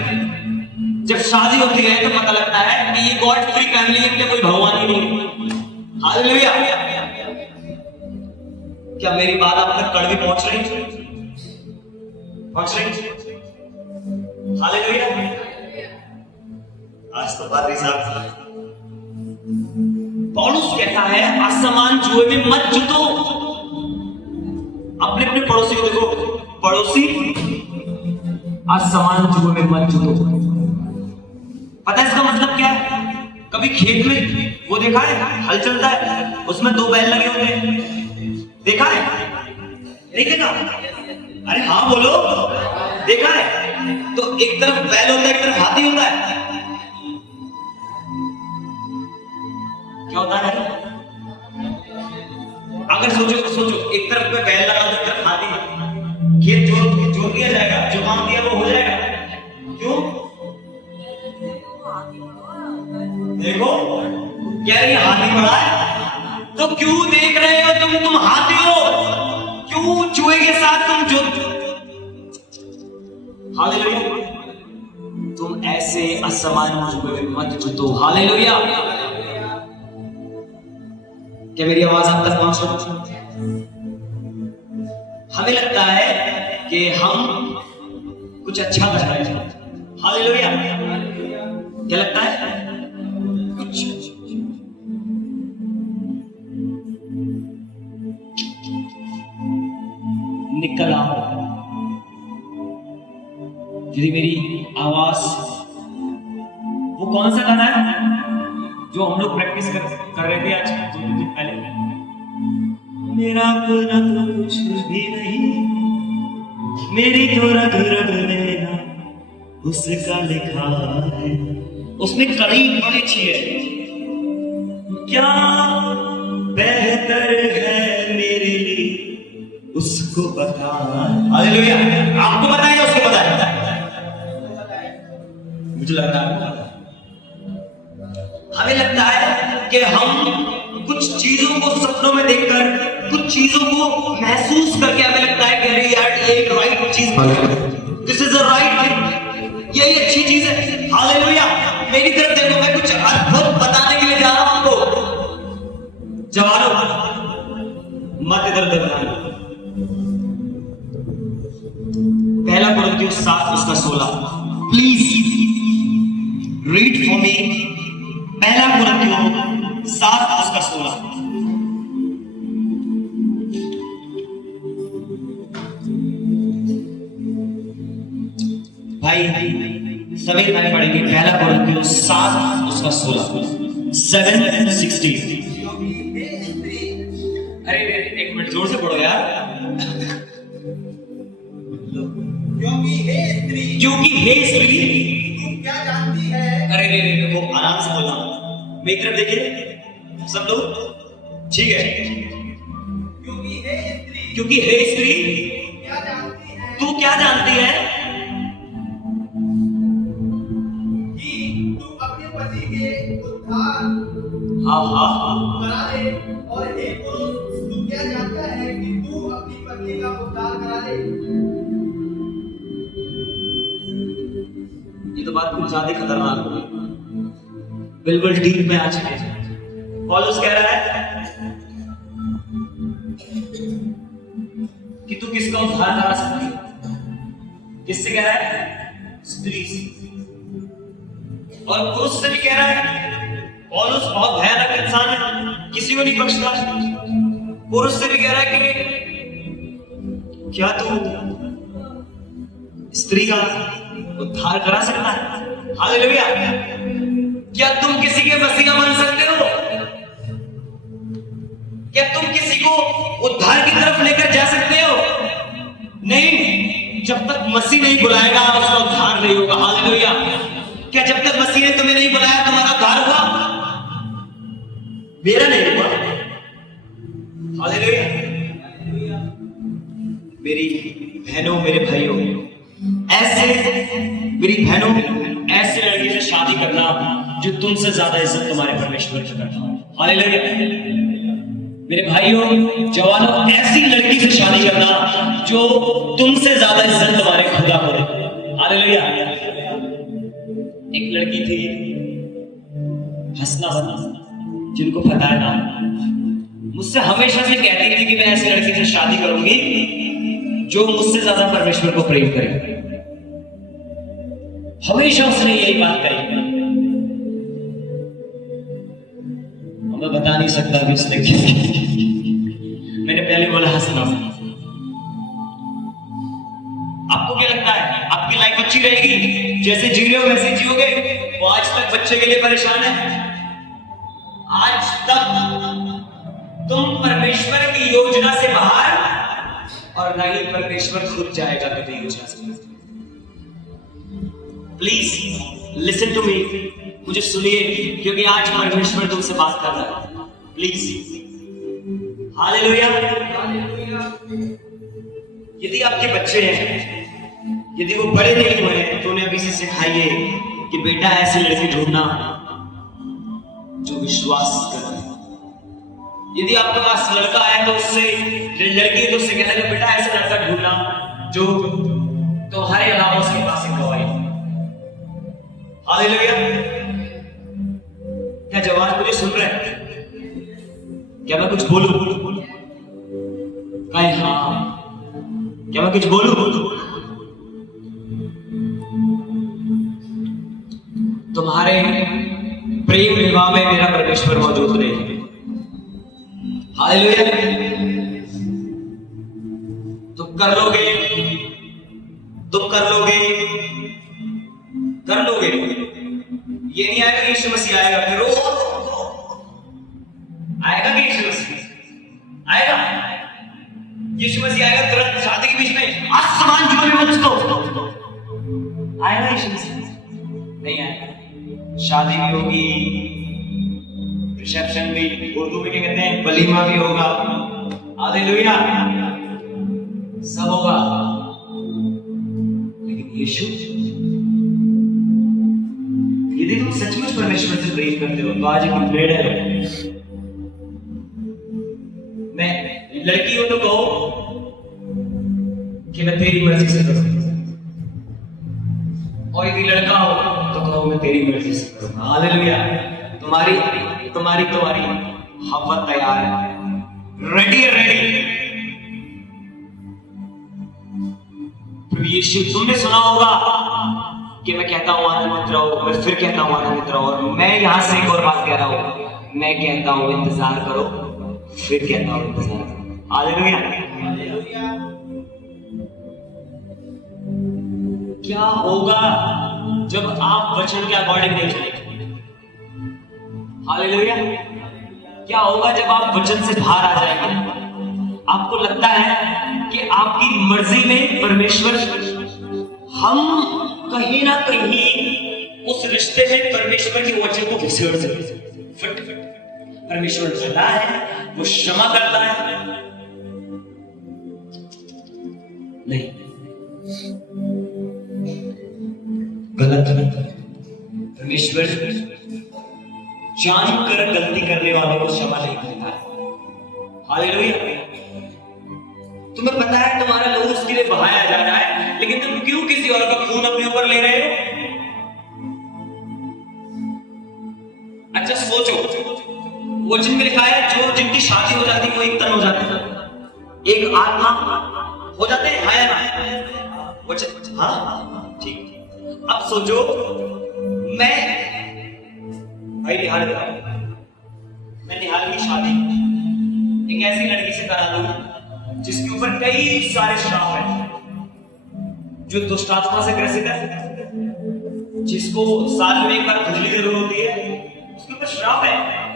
जब शादी होती है तो पता लगता है कि ये गॉड फ्री फैमिली है, इनके कोई भगवान ही नहीं है। हालेलुया। क्या मेरी बात आप तक कड़वी पहुंच रही है? पहुंच रही? हालेलुया। आज तो पादरी साहब, पौलुस कहता है असमान जुए में मत जुटो। अपने अपने पड़ोसी को देखो, पड़ोसी असमान जुए में मत जुटो। पता है इसका मतलब क्या है? कभी खेत में वो देखा है, हल चलता है, उसमें दो बैल लगे होते हैं, देखा है? नहीं देखा? अरे हाँ बोलो, देखा है? तो एक तरफ बैल होता है, एक तरफ हाथी होता है। क्या होता है? अगर सोचो सोचो, एक तरफ पे बैल लगा, एक तरफ हाथी, खेत जोत दिया जाएगा, जो काम दिया वो हो जाएगा। क्यों? देखो क्या ये हाथी बड़ा है, तो क्यों देख रहे हो तुम हाथी हो? क्यों चूहे के साथ तुम जो? हालेलुया। तुम ऐसे असमान जुए में मत जुटो। हालेलुया। क्या मेरी आवाज आप तक पहुंच रही? हमें लगता है कि हम कुछ अच्छा कर रहे हैं। हालेलुया। क्या लगता है? कुछ निकल आओ। यदि मेरी आवाज, वो कौन सा गाना है जो हम लोग प्रैक्टिस कर रहे थे आज कुछ दिन पहले? मेरा अपना तो कुछ भी नहीं, मेरी तो रग रग में ना उसका लिखा है। उसमें कड़ी बड़ी अच्छी है, क्या बेहतर है मेरे लिए उसको बता। हालेलुया। आपको बताइए, उसको बताइए। मुझे लग रहा है, हमें लगता है कि हम कुछ चीजों को सपनों में देखकर, कुछ चीजों को महसूस करके हमें लगता है कि अरे यार ये एक राइट चीज है, this is a right thing, ये अच्छी चीज है। हालेलुया। मेरी तरफ देखो, मैं कुछ अद्भुत बताने के लिए जा रहा हूं आपको। जवानों मत इधर उधर ध्यान। पहला कुरिन्थियों 7 उसका 16, प्लीज रीड फॉर मी। पहला कुरिन्थियों 7 उसका 16। भाई सभी भाई पढ़ेंगे। पहला कुरिन्थियों 7 उसका 16, 7:16। अरे एक मिनट जोर से पढ़ो यार। क्योंकि हे स्त्री तू क्या जानती है। अरे रे वो आराम से बोलना, मेरी तरफ देखिए सब लोग, ठीक है? क्योंकि हे स्त्री तू क्या जानती है कि तू अपने पति के उद्धार करा ले, और हे पुरुष तू क्या जानता है कि तू अपनी पत्नी का उद्धार करा ले। ये तो बात कुछ ज्यादा खतरनाक हो गई, बिल्कुल डीप में आ चुके हैं। पौलुस कह रहा है कि तू किसका उद्धार करा सकती है? किससे कह रहा है? स्त्री से। और पुरुष से भी कह रहा है। पौलुस बहुत भयानक इंसान है, किसी को नहीं बख्शता। पुरुष से भी कह रहा है कि क्या तू स्त्री का उद्धार करा सकता है? हालेलुया। क्या तुम किसी के मसीहा बन सकते हो? क्या तुम किसी को उद्धार की तरफ लेकर जा सकते हो? नहीं, जब तक मसीह नहीं बुलाएगा उसका उद्धार नहीं होगा। हालेलुया। क्या जब तक मसीह ने तुम्हें नहीं बुलाया तुम्हारा उद्धार हुआ? मेरा नहीं हुआ। हालेलुया। मेरी बहनों, मेरे भाइयों, ऐसे मेरी बहनों, ऐसे लड़की से शादी करना जो तुमसे ज्यादा इज्जत तुम्हारे परमेश्वर की करता हो। हालेलुया। मेरे भाइयों, जवानों, ऐसी लड़की से शादी करना जो तुमसे ज्यादा इज्जत तुम्हारे खुदा को दे। हालेलुया। एक लड़की थी हसना बना, जिनको पता है ना, मुझसे हमेशा से कहती थी कि मैं ऐसी लड़की से शादी करूंगी जो मुझसे ज्यादा परमेश्वर को प्रेम करे। हमेशा उसने यही बात कही। मैं बता नहीं सकता अभी उसने क्या। मैंने पहले बोला हंसना। आपको क्या लगता है आपकी लाइफ अच्छी रहेगी? जैसे जी रहे हो वैसे जियोगे? वो आज तक बच्चे के लिए परेशान है। आज तक तुम परमेश्वर की योजना से बाहर, और ना ही परमेश्वर खुद जाएगा कभी योजना से। प्लीज लिसन टू मी, मुझे सुनिए, क्योंकि आज परमेश्वर तुमसे बात कर रहा है। प्लीज। हालेलुया। यदि आपके बच्चे हैं, यदि वो बड़े नहीं हुए हैं, तो उन्हें अभी से सिखाइए कि बेटा ऐसी लड़की ढूंढना जो विश्वास करे। यदि आपके पास लड़का है तो उससे, लड़की है तो उससे कहना कि बेटा ऐसा लड़का ढूंढना जो तुम्हारे अलावा उसके पास एक गवाही। हालेलुया। क्या जवान मुझे सुन रहे हैं? क्या मैं कुछ बोलूं? कहीं हाँ। क्या मैं कुछ बोलूं? तुम्हारे प्रेम विवाह में मेरा परमेश्वर मौजूद नहीं है। हालेलुया। तुम कर लोगे, तुम कर लोगे, कर लोगे। ये नहीं आएगा कि यीशु मसीह आएगा फिर रो आएगा कि यीशु मसीह आएगा? यीशु मसीह आएगा तुरंत शादी के बीच में आसमान झूमे मुझको आएगा? यीशु मसीह नहीं आएगा। शादी भी होगी, रिसेप्शन भी, उर्दू में क्या कहते हैं, वलीमा भी होगा। हालेलुया। सब होगा, लेकिन यीशु, यदि तुम सचमुच परमेश्वर से प्रेम करते हो तो आज एक अपडेट है। मैं लड़की हो तो कहो कि मैं तेरी मर्जी से करूंगा, और यदि लड़का हो तो कहो मैं तेरी मर्जी से करूंगा। हालेलुया। तुम्हारी तुम्हारी तुम्हारी हवा तैयार है, रेडी है, रेडी। यीशु, तुमने सुना होगा कि मैं कहता हूं आनंदित रहो, मैं फिर कहता हूं आनंदित रहो, और मैं यहां से एक और बात कह रहा हूं, मैं कहता हूं इंतजार करो, फिर कहता हूं इंतजार करो। हालेलुया। क्या होगा जब आप वचन के अकॉर्डिंग नहीं चलेंगे? हालेलुया। क्या होगा जब आप वचन से बाहर आ जाएंगे? आपको लगता है कि आपकी मर्जी में परमेश्वर, हम कहीं ना कहीं उस रिश्ते में परमेश्वर के वचन को घसीट सकते। परमेश्वर भला है, वो क्षमा करता है। नहीं, गलत गलत। परमेश्वर जानकर गलती करने वालों को क्षमा नहीं करता है। हालेलुया। तुम्हें पता है तुम्हारा लहू उसके लिए बहाया जा रहा है, लेकिन तुम क्यों किसी और का खून अपने ऊपर ले रहे हो? अच्छा सोचो, वचन में लिखा है जो जिनकी शादी हो जाती है वो एक तन हो जाते हैं, एक आत्मा हो जाते हैं, है ना? वचन, हाँ ठीक। अब सोचो, मैं भाई निहाल, मैं निहाल की शादी एक ऐसी लड़की से करा दूं जिसके ऊपर कई सारे श्राप हैं, जो दुष्ट आत्मा से ग्रसित है, जिसको साल में एक बार खुजली जरूर होती है, उसके ऊपर श्राप है।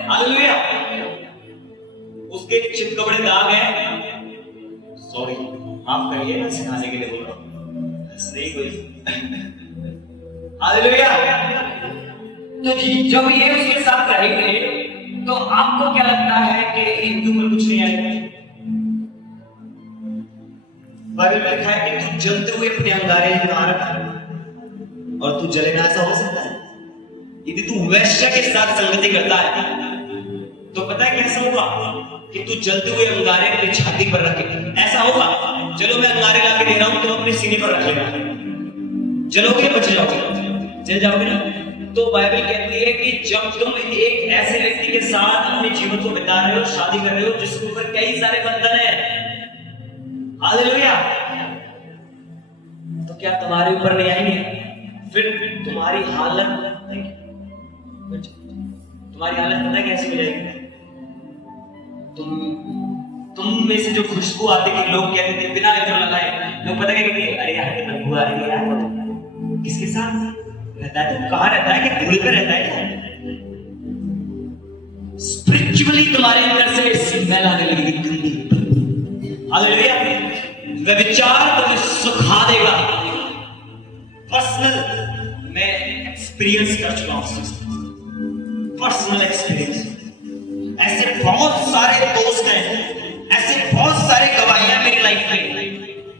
हालेलुया। उसके चित्त बड़े दाग हैं। सॉरी, माफ करिए, मैं सिखाने के लिए बोल रहा हूं, सही कोई। हालेलुया। तो जब ये उसके साथ रहेंगे तो आपको क्या लगता है कि इनके ऊपर कुछ नहीं आएगा? बाइबल में लिखा है कि तू जलते हुए अपने अंगारे कहां रखा और तू जले ना, ऐसा हो सकता है? यदि तू वैश्य के साथ संगति करता है तो पता है कैसा होगा कि तू जलते हुए अंगारे अपनी छाती पर रखे। ऐसा होगा, चलो मैं अंगारे लाके दे रहा हूं, तो अपने सीने पर रख लेना, जलोगे या बच जाओगे? जल जाओगे ना। तो बाइबल कहती है कि जब तुम एक ऐसे व्यक्ति के साथ अपने जीवन को बिता रहे हो, शादी कर रहे हो, जिसके ऊपर कई सारे बंधन है, हालेलुया, तो क्या तुम्हारे ऊपर नहीं आएंगे? फिर तुम्हारी हालत पता है कैसी हो जाएगी? तुम में से जो खुशबू आती थी, लोग कहते थे बिना इत्र लगाए, लोग पता क्या कहते हैं? अरे यार कितना बदबू आ रही है यार। किसके साथ रहता है? तो कहां रहता है? कि धूल पे रहता है? स्पिरिचुअली तुम्हारे अंदर से स्मेल आने लगेगी। हालेलुया। व्यभिचार तुम्हें सुखा देगा। पर्सनल मैं एक्सपीरियंस कर चुका हूं, पर्सनल एक्सपीरियंस। ऐसे बहुत सारे दोस्त हैं, ऐसे बहुत सारे गवाहियां मेरी लाइफ में।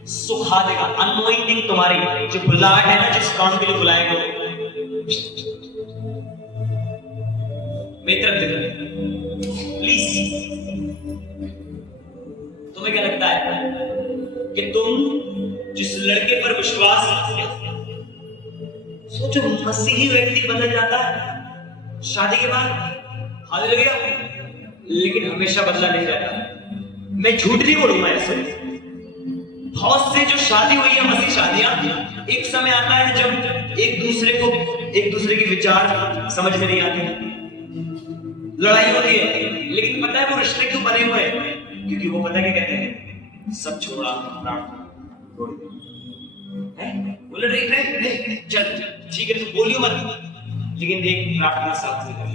सुखा देगा। अनोइंटिंग तुम्हारी जो बुलाहट है ना, जिस काम के लिए बुलाए हो, मेरी तरफ देखो प्लीज। तुम्हें क्या लगता है कि तुम जिस लड़के पर विश्वास करते हो, सोचो मसीही व्यक्ति बदल जाता है शादी के बाद, हालेलुया, लेकिन हमेशा बदला नहीं जाता। मैं झूठ नहीं बोलूंगा ऐसे। बहुत से जो शादी हुई है मसीह शादियां, एक समय आता है जब एक दूसरे के विचार समझ में नहीं आते, लड़ाई होती है, लेकिन पता है वो रिश्ते क्यों बने हुए हैं? क्योंकि वो पता क्या कहते हैं? सब छोड़ा, छोड़ दे। बोले चल ठीक है, तू बोलियो मत, लेकिन देख प्रार्थना साथ में कर।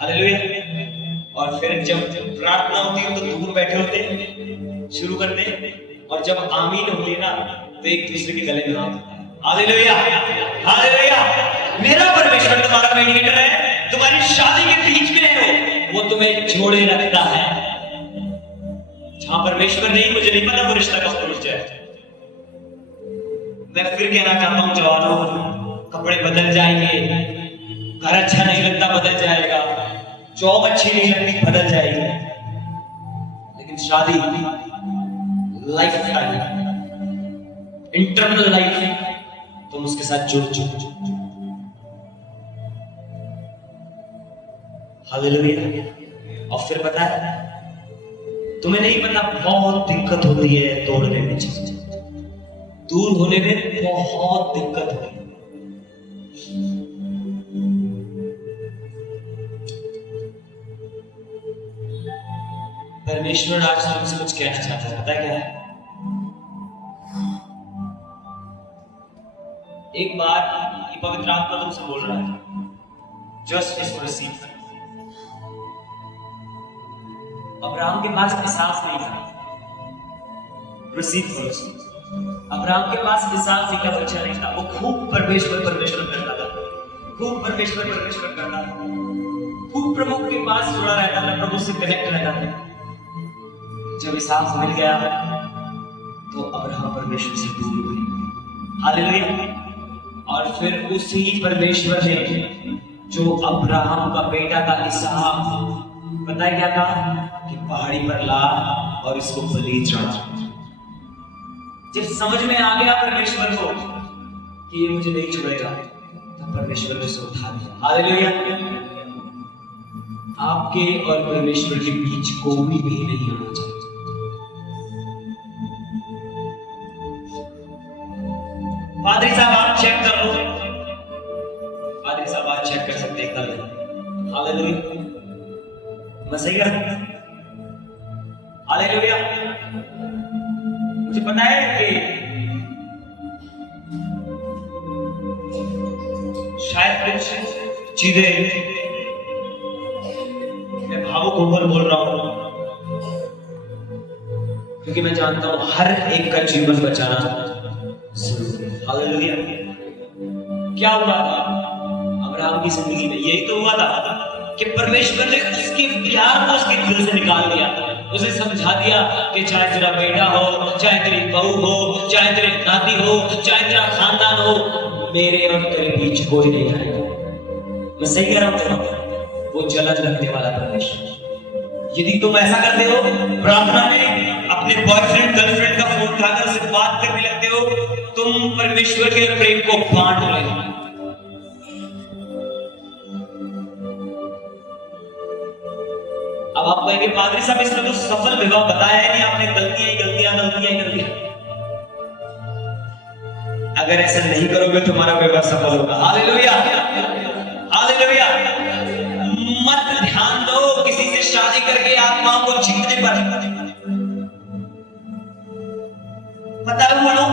हालेलुया। और फिर जब प्रार्थना होती है तो दूर बैठे होते, शुरू करते, और जब आमीन होती है ना तो एक दूसरे के गले में हाथ होता है। Hallelujah, hallelujah. मेरा परमेश्वर तुम्हारा मीडिएटर है, तुम्हारी शादी के बीच में है, वो तुम्हें जोड़े रखता है। जहां परमेश्वर नहीं, मुझे नहीं पता वो रिश्ता कब टूट जाए। मैं फिर कहना चाहता हूं जवानों, कपड़े बदल जाएंगे, घर अच्छा नहीं लगता बदल जाएगा, जॉब अच्छी नहीं लगती बदल जाएगी, लेकिन शादी लाइफ टाइम, इंटरनल लाइफ, तुम उसके साथ जुड़ चुके। हालेलुया। और फिर पता है तुम्हें नहीं पता, बहुत दिक्कत होती है तोड़ने में, दूर होने में बहुत दिक्कत होती है। परमेश्वर आज तुमसे कुछ कहना चाहता है, पता है क्या है? एक बार ये पवित्र आत्मा तुमसे बोल रहा है, जस्ट इसको रिसीव। अब्राहम के पास एहसास नहीं था, रिसीव करो। अब्राहम के पास एहसास नहीं का बच्चा नहीं था, वो खूब परमेश्वर करता था, खूब परमेश्वर करता था, खूब प्रभु के पास जुड़ा रहता था, प्रभु से कनेक्ट रहता था। जब एहसास मिल गया तो अब्राहम परमेश्वर से दूर हुए। हालेलुया। और फिर उसी परमेश्वर ने जो अब्राहम का बेटा था इसहाक, पता है क्या कहा? कि पहाड़ी पर ला और इसको बलि चढ़ा। जब समझ में आ गया परमेश्वर को कि ये मुझे नहीं छोड़ेगा, तो परमेश्वर ने उसे उठा दिया। हालेलुया। आपके और परमेश्वर के बीच कोई भी नहीं होना चाहिए। पादरी साहब आप चेक कर लो, पादरी साहब आप चेक कर सकते हैं कल। हालेलुया। मैं सही कर? हालेलुया। चीजें मैं भावुक होकर बोल रहा हूं, क्योंकि मैं जानता हूं हर एक का जीवन बचाना जरूरी है। हालेलुया। क्या हुआ था अब्राहम की जिंदगी में? यही तो हुआ था कि परमेश्वर ने उसके प्यार को उसके दिल से निकाल दिया, उसे समझा दिया कि चाहे तेरा बेटा हो, चाहे तेरी बहू हो, चाहे तेरे नाती हो, चाहे तेरा खानदान हो, मेरे और तेरे बीच कोई नहीं आएगा। मैं सही कह रहा हूं? वो जलन रखने वाला परमेश्वर। यदि तुम ऐसा करते हो, प्रार्थना में अपने बॉयफ्रेंड गर्लफ्रेंड का फोन उठाकर उससे बात करने लगते हो, तुम परमेश्वर के प्रेम को बांट रहे। अब आप कहेंगे पादरी साहब इसमें तो सफल विवाह बताया है नहीं आपने, गलतियां। अगर ऐसा नहीं करोगे तुम्हारा विवाह सफल होगा। Hallelujah, hallelujah. मत ध्यान दो किसी से शादी करके आत्माओं को जीतने पर। पता है वो लोग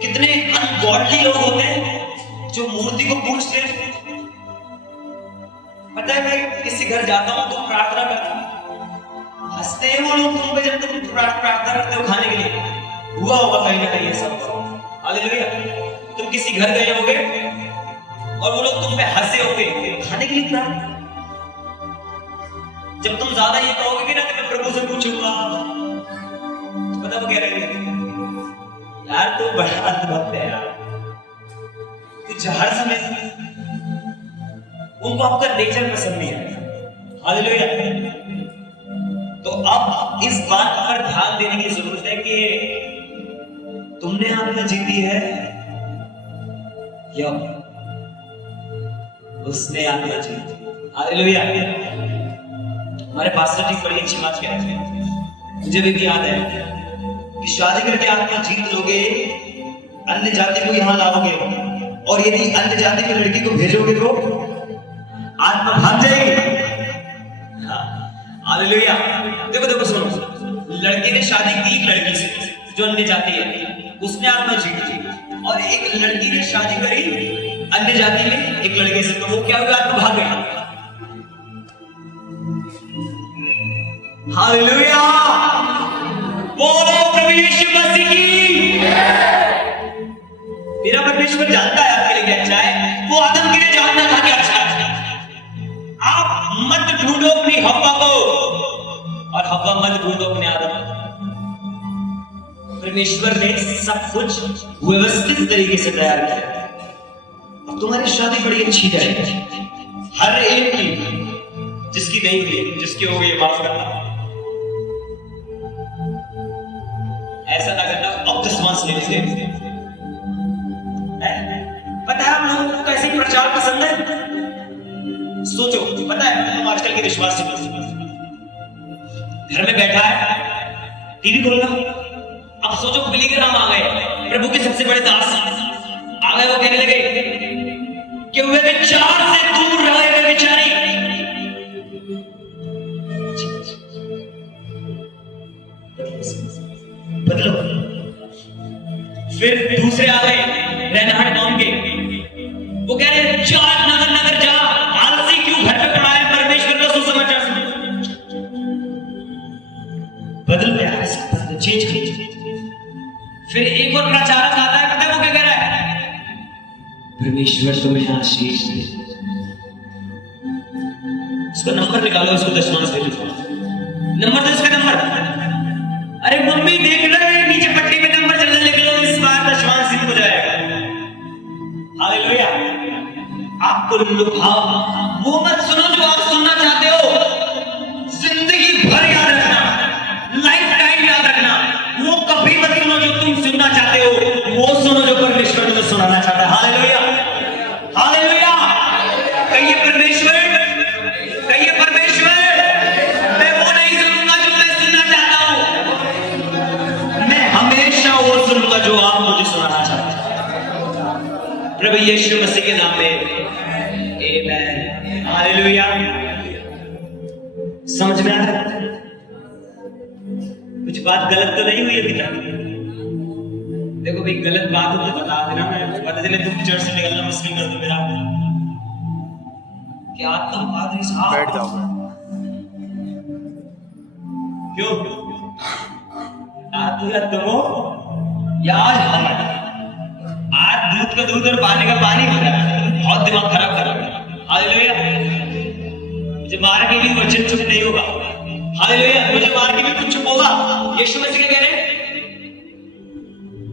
कितने अनगॉडली लोग होते हैं जो मूर्ति को पूजते हैं। पता है मैं किसी घर जाता हूं तो प्रार्थना करता हूं, हंसते हैं वो लोग तुम पे जब तुम प्रार्थना करते हो खाने के लिए। हुआ होगा कहीं ना कहीं ये सब। हालेलुया। तुम किसी घर गए होगे और वो लोग तुम पे हंसे होंगे खाने के लिए प्रार्थना। जब तुम ज्यादा ये कहोगे कि ना कि मैं प्रभु से पूछूंगा, तो पता वो क्या कहेंगे? यार तू बड़ा अद्भुत है यार, तू हर समय। उनको आपका नेचर पसंद नहीं है। हालेलुया। तो अब इस बात पर ध्यान देने की जरूरत है कि तुमने आत्मा जीती है या उसने आत्मा जीती। हालेलुया। हमारे पास्टर जी बड़ी अच्छी बात कहते हैं, मुझे भी याद है कि शादी करके आत्मा जीत लोगे, अन्य जाति को यहां लाओगे, और यदि अन्य जाति की लड़की को भेजोगे तो आत्मा भाग जाएगी। हालेलुया। देखो सुनो, लड़के ने शादी की एक लड़की से जो अन्य जाति है, उसने आत्मा जीत ली, और एक लड़की ने शादी करी अन्य जाति में एक लड़के से, तो वो क्या हुआ? आत्मा भाग गया। हालेलुया। बोलो प्रभु यीशु मसीह की। मेरा परमेश्वर जानता है आपके लिए क्या अच्छा है, वो आदम के लिए जानता था क्या अच्छा है। आप मत ढूंढो अपनी हव्वा को, और हव्वा मत ढूंढो अपने आदम। परमेश्वर ने सब कुछ व्यवस्थित तरीके से तैयार किया, और तुम्हारी शादी बड़ी अच्छी जाएगी। हर एक की, जिसकी नहीं हुई, जिसकी हो गई माफ करना। ऐसा ना करना, अब दुश्मन ले लेते। पता है हम लोगों को कैसे प्रचार पसंद है? सोचो, पता है हम आजकल के विश्वास घर में बैठा है, टीवी खोल रहा। अब सोचो बिली के नाम आ गए, प्रभु के सबसे बड़े दास आ गए, वो कहने लगे कि वे विचार से दूर रहे, वे विचारी। बदलो। फिर दूसरे आ गए रहनहार गांव के, वो कह रहे चार नगर नगर जा, आलसी क्यों घर पे पड़ा है, परमेश्वर का सुसमाचार सुन। बदल गया है, चेंज। फिर एक और प्रचारक आता है, पता है वो क्या कह रहा है? परमेश्वर तुम्हें आशीष दे। उसका नंबर निकालो, उसको दशमांश दे दो। नंबर दो उसका नंबर। अरे मम्मी देख रहे नीचे पट्टी में नंबर चलने निकलो, इस बार दशमांश सिद्ध हो जाएगा। हालेलुया। आपको लुभाओ वो मत सुनो जो आप सुनना चाहते हो। जिंदगी भर याद रखना, लाइफ टाइम याद रखना, वो कभी मत सुनो जो तुम सुनना चाहते हो, वो सुनो जो परमेश्वर तुम्हें सुनाना चाहता है। Hallelujah, hallelujah. कहिए परमेश्वर, कहिए परमेश्वर, मैं वो नहीं सुनूंगा जो मैं सुनना चाहता हूं, मैं हमेशा वो सुनूंगा जो आप मुझे सुनाना चाहते हैं। प्रभु यीशु मसीह के नाम में आमीन। हालेलुया। समझ में आ रहा है? कुछ बात गलत तो नहीं हुई अभी तक? देखो भाई, गलत बात हो तो बता देना, मैं पता चले तुम चर्च से निकलना मुश्किल कर दो मेरा। कि आत्मा पादरी साहब बैठ जाओ। क्यों तुम यार हम आज दूध का दूध और पानी का पानी हो रहा है, बहुत दिमाग खराब कर रहा है। हालेलुया। मुझे मार के भी वचन चुप नहीं होगा। हालेलुया। मुझे मार के भी कुछ चुप होगा। यीशु मसीह क्या कह रहे हैं?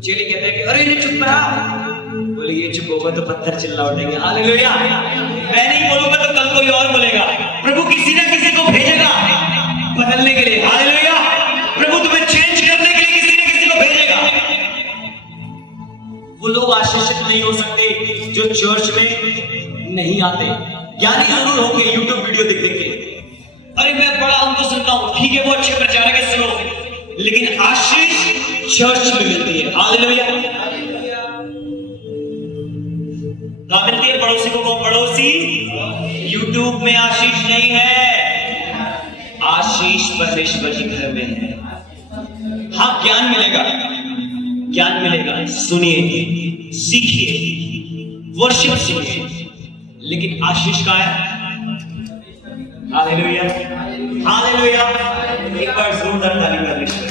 चेले कहते हैं कि अरे ये चुप रहा, बोले ये चुप होगा तो पत्थर चिल्ला उठेंगे। हालेलुया। मैं नहीं बोलूंगा तो कल कोई और बोलेगा। प्रभु किसी ना किसी को भेजेगा बदलने के लिए। हालेलुया। प्रभु तुम्हें चेंज करने के लिए किसी न किसी को भेजेगा। वो लोग आशीषित नहीं हो सकते जो चर्च में नहीं आते। ज्ञानी जरूर होंगे यूट्यूब वीडियो देख देख के, अरे मैं बड़ा उनको सुनता हूं, ठीक है वो अच्छे प्रचारक है, सुनो, लेकिन आशीष चर्च में मिलती है। हालेलुया। कहां मिलती है? पड़ोसी को वो पड़ोसी यूट्यूब में आशीष नहीं है, आशीष परमेश्वर के घर में है। हाँ ज्ञान मिलेगा, ज्ञान मिलेगा, सुनिए, सीखिए, वर्शिप सुनिए, लेकिन आशीष का है। हालेलुया। हालेलुया। एक बार जोरदार ताली परमेश्वर।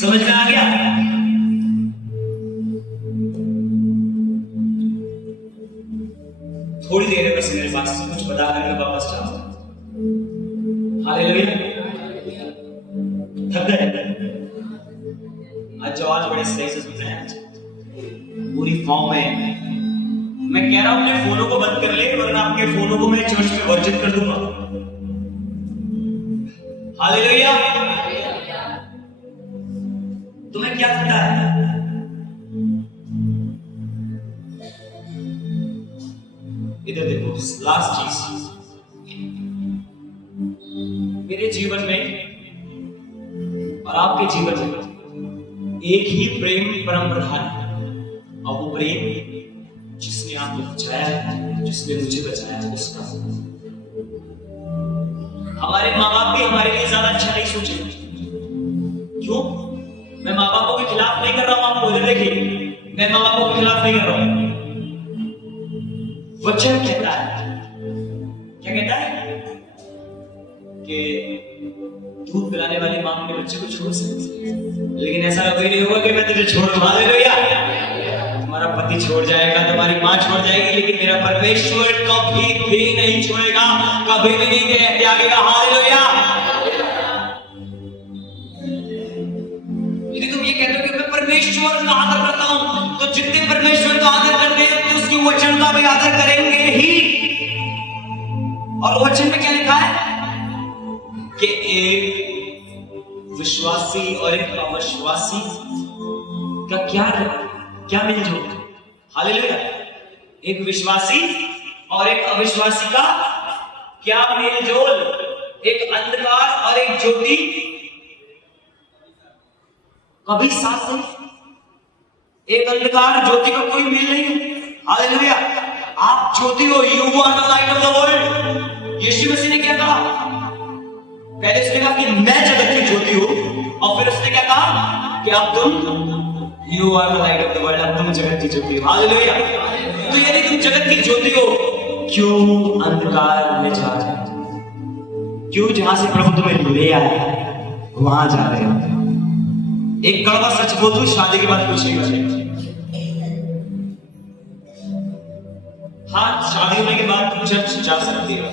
समझ में आ गया? थोड़ी देर है बस मेरे पास, कुछ बता कर मैं वापस जाऊंगा। हालेलुया। थक गए? आज जवाब बड़े सही से सुन रहे हैं, पूरी फॉर्म में। मैं कह रहा हूं अपने फोनों को बंद कर ले, वरना आपके फोनों को मैं चर्च में वर्जित कर दूंगा। हालेलुया। तुम्हें क्या लगता है? इधर देखो, लास्ट चीज मेरे जीवन में और आपके जीवन में एक ही प्रेम परम प्रधान है, और वो प्रेम जिसने आपको बचाया, जिसने मुझे बचाया, उसका। हमारे माँ बाप भी हमारे लिए ज्यादा अच्छा नहीं सोचे। क्यों? मैं माँ बापों के खिलाफ नहीं कर रहा हूं, आप बोले देखिए, मैं माँ बापों के खिलाफ नहीं कर रहा हूं। वचन कहता है, क्या कहता है? कि दूध पिलाने वाली मां अपने बच्चे को छोड़ सकती है, लेकिन ऐसा कभी नहीं होगा कि मैं तुझे छोड़ दूं। हालेलुया। तुम्हारा पति छोड़ जाएगा, तुम्हारी मां छोड़ जाएगी, लेकिन मेरा परमेश्वर कभी भी नहीं छोड़ेगा, कभी भी नहीं त्यागेगा। हालेलुया। यदि तुम ये कहते हो कि मैं परमेश्वर का आदर करता हूं, तो जितने परमेश्वर का आदर करते हैं तो उसके वचन का भी आदर करेंगे ही। और वचन में क्या लिखा है कि एक विश्वासी और एक अविश्वासी का क्या मिलजुल? हालेलुया। एक विश्वासी और एक अविश्वासी का क्या मेलजोल? एक अंधकार और एक ज्योति कभी साथ नहीं। एक अंधकार ज्योति का कोई मेल नहीं। हालेलुया। आप ज्योति हो, you are the light of the world. यीशु मसीह ने क्या कहा? पहले उसने कहा कि मैं जगत की ज्योति हूं, और फिर उसने क्या कहा कि अब तुम you are the light of the world, अब तुम जगत की ज्योति हो। हालेलुया। तो यदि तुम जगत की ज्योति हो, क्यों अंधकार में जा रहे हो? क्यों जहां से प्रभु तुम्हें ले आए वहां जा रहे हो? एक कड़वा सच बोल दूं, शादी के बाद कुछ नहीं बचेगा। हाँ, शादी होने के बाद तुम चर्च जा सकती हो,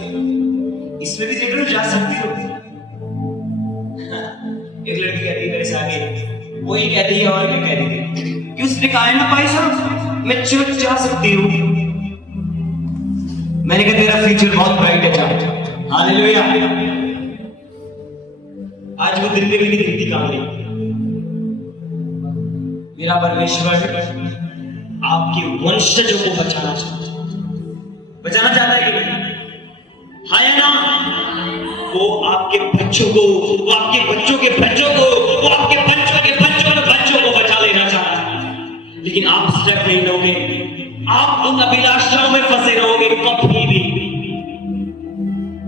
इसमें भी देख लो, जा सकती हो। एक लड़की कहती है मेरे से आगे, वो ही कहती है और क्या कहती है कि उसने कहा है ना भाई साहब मैं चर्च जा सकती हूँ। मैंने कहा तेरा फ्यूचर बहुत ब्राइट है, जा। हालेलुया। आज वो दिन में भी दिखती काम नहीं। मेरा परमेश्वर आपके वंशजों को बचाना चाहता है। बचाना चाहता है कि नहीं? हाँ या ना? वो आपके बच्चों को, वो आपके बच्चों के बच्चों को, वो आपके बच्चों के बच्चों के बच्चों को बचा लेना चाहता है, लेकिन आप स्टेप नहीं लोगे, आप उन अभिलाषाओं में फंसे रहोगे कभी भी।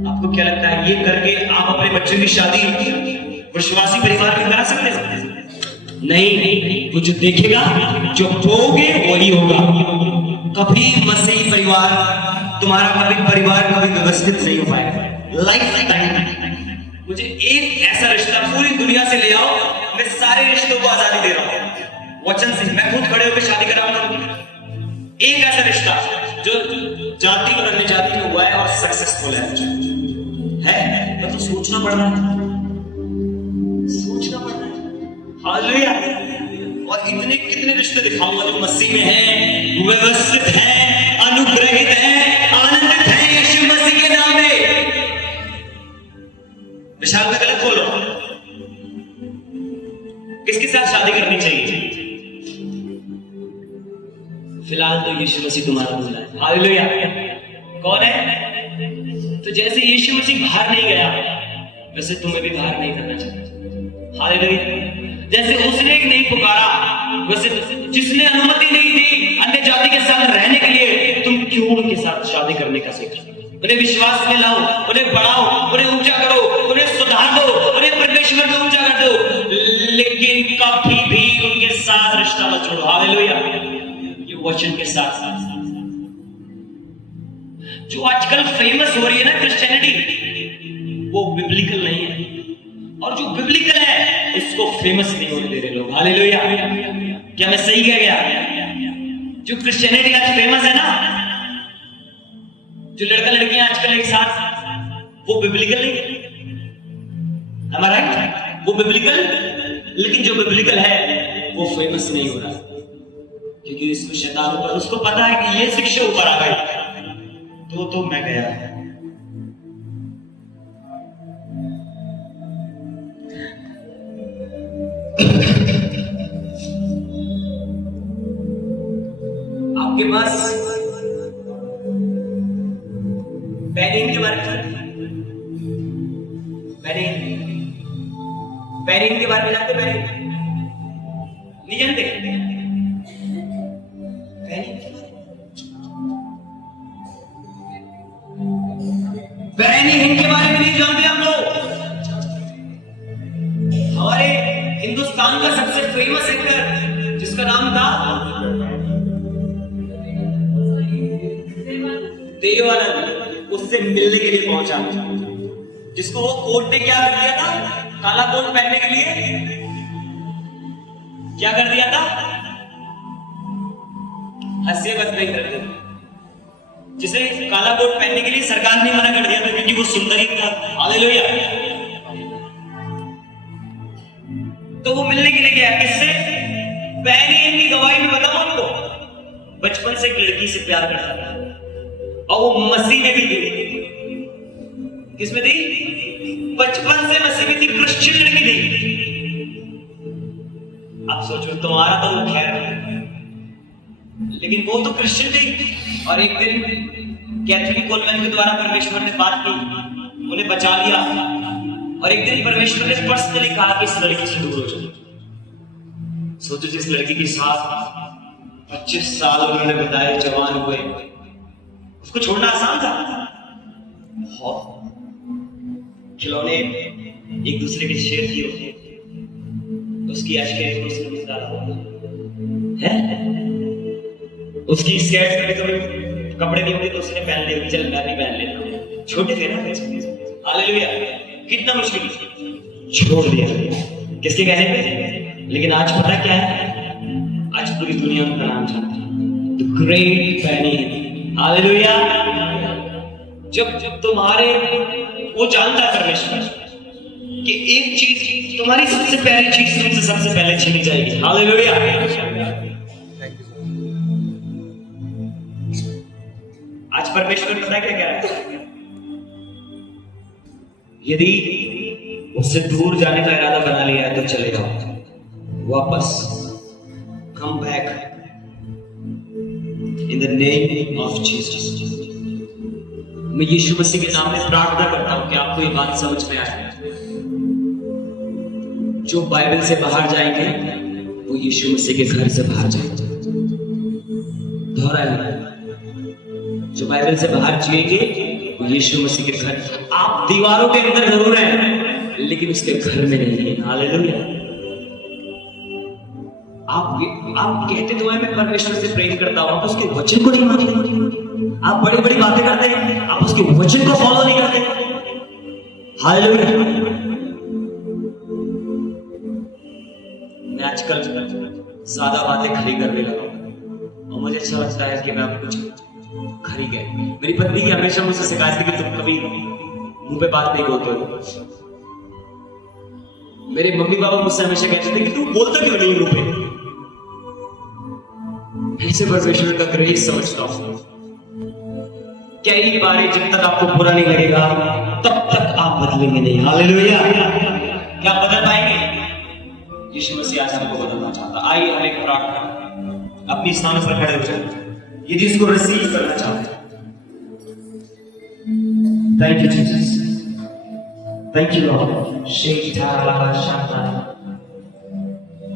आपको क्या लगता है ये करके आप अपने बच्चों की शादी विश्वासी परिवार में करा सकते हैं? नहीं, वो जो देखेगा, जो बोगे वही होगा। कभी मसीह परिवार, तुम्हारा कभी परिवार कभी व्यवस्थित नहीं हो पाएगा लाइफ टाइम। मुझे एक ऐसा रिश्ता पूरी दुनिया से ले आओ, मैं सारे रिश्तों को आजादी दे रहा हूं वचन से। मैं खुद खड़े होकर शादी कराऊंगा। एक ऐसा रिश्ता जो जाति और अन्य जाति में हुआ है और सक्सेसफुल है तो सोचना पड़ रहा है, सोचना पड़ रहा है। हालेलुया। और इतने कितने रिश्ते दिखाऊंगा जो मसीह में हैं, व्यवस्थित हैं, अनुग्रहित हैं, आनंदित हैं यीशु मसीह के नाम में। विशाल का गलत बोलो, किसके साथ शादी करनी चाहिए? फिलहाल तो यीशु मसीह तुम्हारा बोला है। हालेलुया। कौन है? तो जैसे यीशु मसीह बाहर नहीं गया, वैसे तुम्हें भी बाहर नहीं करना चाहिए। हालेलुया। जैसे उसने नहीं पुकारा, वैसे जिसने अनुमति नहीं दी अन्य जाति के साथ रहने के लिए, तुम क्यों उनके साथ शादी करने का सोचो? उन्हें विश्वास में लाओ, उन्हें बढ़ाओ, उन्हें ऊंचा करो, उन्हें सुधार दो, उन्हें परमेश्वर में ऊंचा कर दो, लेकिन कभी भी उनके साथ रिश्ता मत छोड़ो। हालेलुया। ये वचन के साथ साथ जो आजकल फेमस हो रही है ना क्रिश्चियनिटी, वो बिब्लिकल नहीं है, और जो बिब्लिकल है उसको फेमस नहीं होने दे रहे लोग। हालेलुया। क्या मैं सही कह गया? जो क्रिश्चियनिटी आज फेमस है ना, जो लड़का लड़कियां आजकल एक साथ, वो बिब्लिकल नहीं है। Am I right? वो बिब्लिकल, लेकिन जो बिब्लिकल है वो फेमस नहीं हो रहा, क्योंकि इसको शैतान ऊपर, उसको पता है कि ये शिक्षा ऊपर आ गई तो मैं गया। आपके पास बैनिंग के बारे में, बैनिंग के बारे में जानते? बैनिंग नहीं जानते? बैनिंग के बारे में नहीं जानते हम लोग। हमारे हिंदुस्तान का सबसे फेमस एक्टर जिसका नाम था देवानंद, उससे मिलने के लिए पहुंचा, जिसको वो कोर्ट ने क्या कर दिया था? काला कोट पहनने के लिए क्या कर दिया था? हंसे बस नहीं कर दिया। जिसे काला कोट पहनने के लिए सरकार ने मना कर दिया था, क्योंकि वो सुंदर ही था। हालेलुया। तो वो मिलने के लिए गया, किससे? बैनिंग की गवाही में बताऊं आपको, बचपन से एक लड़की से प्यार करता था, और वो मसीह में भी थी। किसमें थी? बचपन से मसीह में थी, क्रिश्चियन लड़की थी। अब सोचो, तुम्हारा तो वो खैर, लेकिन वो तो क्रिश्चियन थी। और एक दिन कैथरीन कोलमैन के द्वारा परमेश्वर ने बात की, उन्हें बचा लिया, और एक दिन परमेश्वर ने पर्सनली कहा कि इस लड़की से दूर हो जाओ। सोचो, जिस लड़की के साथ 25 साल उन्होंने बताए, जवान हुए, उसको छोड़ना आसान था? बहुत। खिलौने एक दूसरे के शेयर किए होते, उसकी ऐश उसने है, उसकी स्कर्ट में कभी कपड़े नहीं होते तो उसने पहन लिए, चल मैं भी पहन लेता। छोटे थे ना। हालेलुया। कितना मुश्किल, छोड़ दिया किसके कहने पे। लेकिन आज पता क्या है? आज पूरी दुनिया उनका नाम जानती है, द ग्रेट बैनी। हालेलुया। जब तुम्हारे, वो जानता है परमेश्वर कि एक चीज, तुम्हारी सबसे प्यारी चीज तुमसे सबसे पहले छीनी जाएगी। हालेलुया। आज परमेश्वर पता क्या कह रहा है? यदि उससे दूर जाने का इरादा बना लिया है तो चले जाओ वापस। Come back in the name of Jesus. मैं यीशु मसीह के नाम में प्रार्थना करता हूं कि आपको ये बात समझ में आए। जो बाइबल से बाहर जाएंगे वो यीशु मसीह के घर से बाहर जाएंगे। दोहरा है, जो बाइबल से बाहर जिएंगे वो यीशु मसीह के घर। आप दीवारों के अंदर जरूर हैं, लेकिन उसके घर में नहीं है। हालेलुया। आप कहते तो है मैं परमेश्वर से प्रेम करता हूं, आप उसके वचन को नहीं मानते। आप बड़ी बड़ी बातें करते हैं, आप उसके वचन को फॉलो नहीं करते। हालेलुया। मैं आजकल ज्यादा बातें खरी करने लगा हूं और मुझे अच्छा लगता है कि मैं आपको कुछ खरी कह। मेरी पत्नी की हमेशा मुझसे शिकायत थी कि तुम कभी मुंह पे बात नहीं बोलते हो। मेरे मम्मी पापा मुझसे हमेशा कहते थे कि तू बोलता क्यों नहीं मुंह पे। ऐसे परमेश्वर का ग्रेस समझता हूं। कई बार जब तक आपको बुरा नहीं लगेगा तब तक आप बदलेंगे नहीं। हालेलुया। क्या बदल पाएंगे? यीशु मसीह आज हमको बदलना चाहता। आइए हम एक प्रार्थना अपनी स्थान पर खड़े हो जाए यदि इसको रिसीव करना चाहते हैं। Thank you Jesus, thank you Lord. शेख ठाला शांता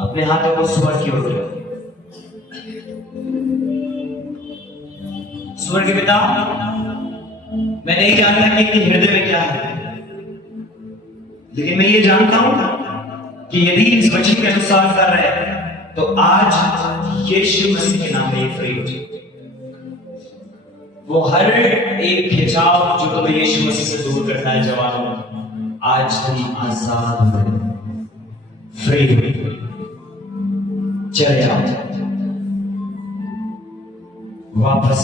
अपने हाथों को स्वर्ग की ओर। स्वर्ग के पिता, मैं नहीं जानता कि इनके हृदय में क्या है, लेकिन मैं ये जानता हूं कि यदि इस वचन के अनुसार कर रहे हैं तो आज यीशु मसीह के नाम में फ्री हो जाए। वो हर एक खिंचाव जो तुम्हें यीशु मसीह से दूर करता है जवानों, आज तुम आजाद हो, फ्री हो, चले जाओ, वापस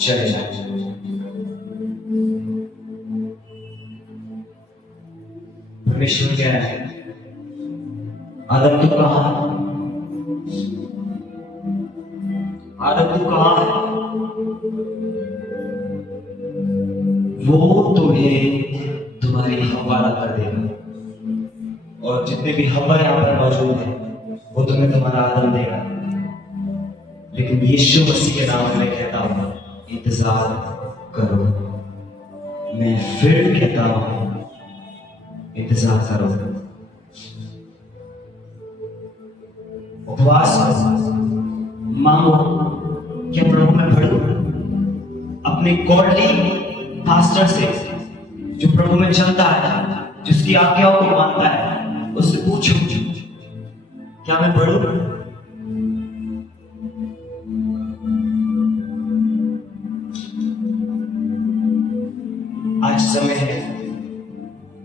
चले जाओ। परमेश्वर कह रहा है आदम तू कहां है? आदम तू कहां है? वो तुम्हें तुम्हारी हवाला कर देगा और जितने भी हवा यहां पर मौजूद है वो तुम्हें तुम्हारा आदम देगा। लेकिन यीशु मसीह के नाम में कहता हूं इंतजार करो। मैं फिर कहता हूं इंतजार करो, उपवास मांगो। क्या प्रभु में पढ़ो अपने गॉडली पास्टर से जो प्रभु में चलता है, जिसकी आज्ञाओं को मानता है, उससे पूछो क्या मैं पढ़ूं? आज समय है,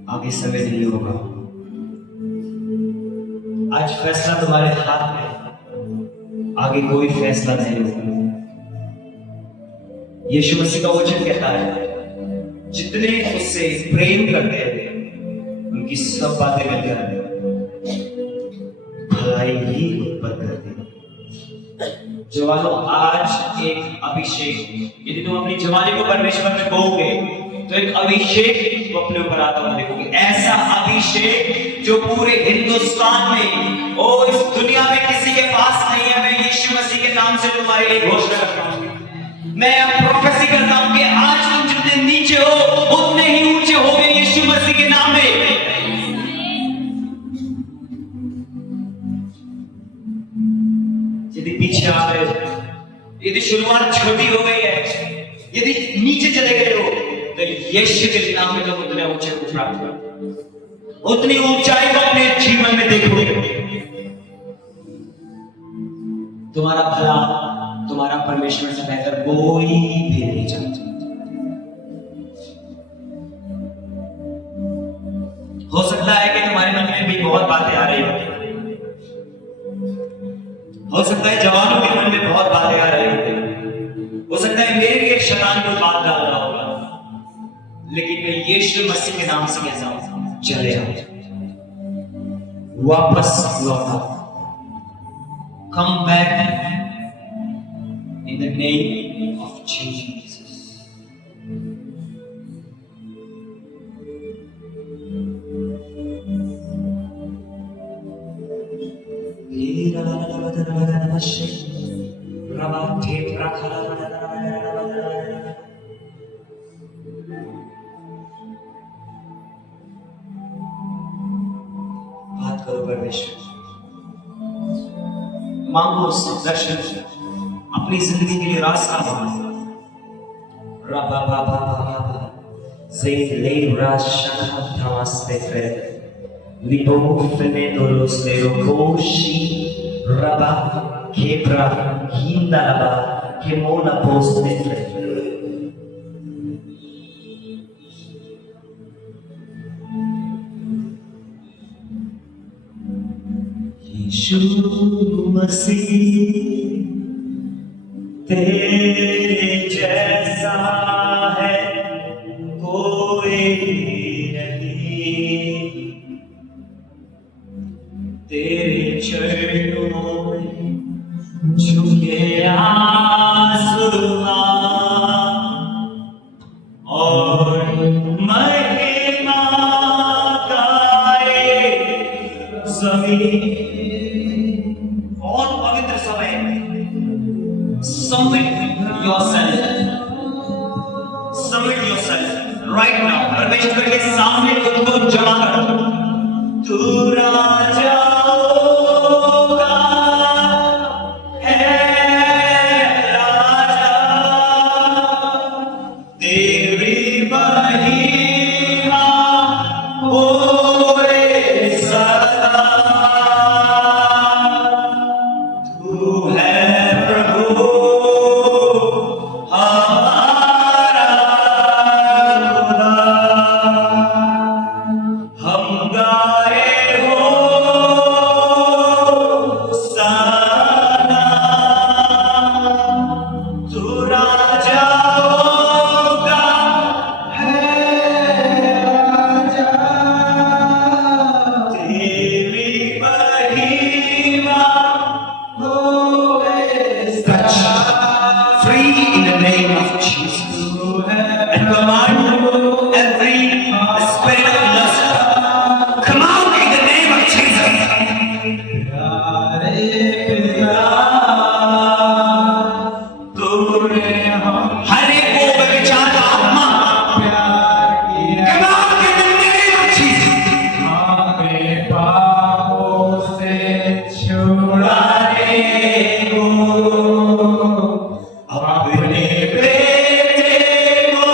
आगे समय नहीं होगा। आज फैसला तुम्हारे हाथ में, आगे कोई फैसला नहीं होगा। यीशु मसीह का वचन कहता है जितने उससे प्रेम करते हैं उनकी सब बातें मिलकर भलाई ही उत्पन्न करती है। जवानों, आज एक अभिषेक, यदि तुम अपनी जवानी को परमेश्वर में बोओगे तो एक अभिषेक अपने ऊपर आता हुआ देखोगे। ऐसा अभिषेक जो पूरे हिंदुस्तान में और इस दुनिया में किसी के पास नहीं है। मैं यीशु मसीह के नाम से तुम्हारे लिए घोषणा करता हूं, मैं प्रोफेसी करता हूं कि आज तुम जितने नीचे हो उतने ही ऊंचे होगे यीशु मसीह के नाम में। यदि पीछे आ गए, यदि शुरुआत छोटी हो गई है, यदि नीचे चले गए हो, तो यीशु के नाम में तुम उतने ऊंचे को प्राप्त करो, उतनी ऊंचाई को अपने जीवन में देखोगे। तुम्हारा भला, तुम्हारा परमेश्वर से बेहतर कोई भी नहीं जानता। हो सकता है कि तुम्हारे मन में भी बहुत बातें आ रही होंगी, हो सकता है जवानों के मन में बहुत बातें आ रही होंगी, हो सकता है मेरे लिए शैतान को बात डाल रहा होगा, लेकिन मैं यीशु मसीह के नाम से कहता हूं चले आओ, वापस लौटो, come back in the name of Jesus. बात करो परमेश्वर, मांगो उससे दर्शन, अपनी जिंदगी के लिए रास्ता मांगो। रबा बाबा बाबा से ले राशा नमस्ते fe lipo fene dolos de rokoshi Rabba, Kebra, Hindalaba, Kemona Postmetre. यीशु मसीह तेरे जैसा है कोई नहीं, तेरे चरणों में झुके आसमां और महिमा गाए जमीन। बहुत पवित्र समय में submit yourself right now। परमेश्वर के सामने खुद को जमा करो। तू राजा होगा, है राजा, तेरी महिमा होए सदा। तू है प्रभु हमारा खुदा, हम गाए हो सना। तू राजा होगा, है राजा, तेरी महिमा touch, free in the name of Jesus, and command every spirit of lust, come out in the name of Jesus. हर एक को व्यभिचार का आत्मा, come out in the name of Jesus. अपने बेटे को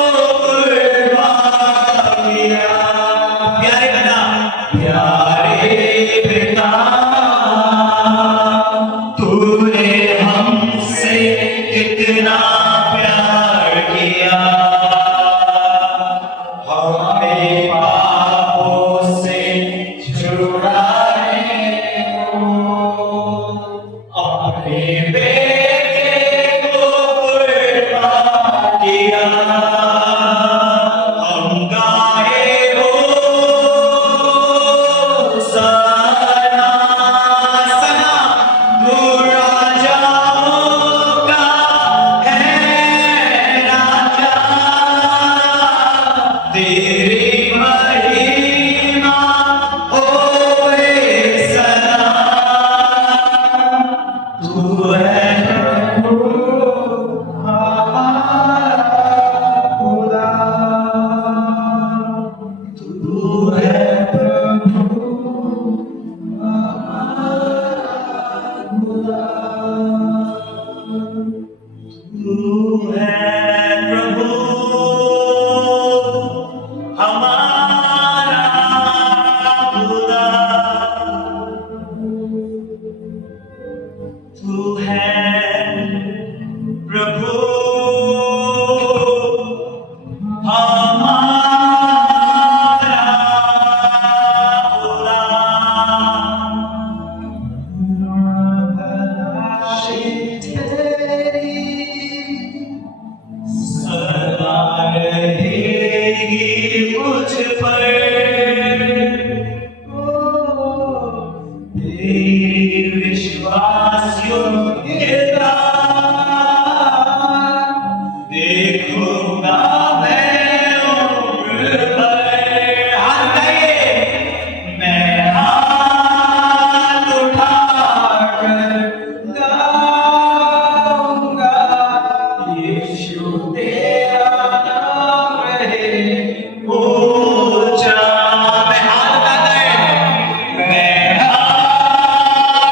कुर्बान किया। प्यारे पिता, तूने हमसे कितना प्यार किया, हमें पापों से छुड़ाने को अपने बेटे को कुर्बान किया। हम गाए हो सना सना। तू राजा होगा, है राजा, तेरी महिमा होए सदा। तू है तू है तू है प्रभु हमारा खुदा। तू है प्रभु हमारा खुदा। सदा रहेगी मुझ पर तेरी विश्वास योग्यता। देखूंगा मैं उम्र भर, हाथ उठाइए, मैं हाथ उठाकर गाऊंगा यीशु तेरा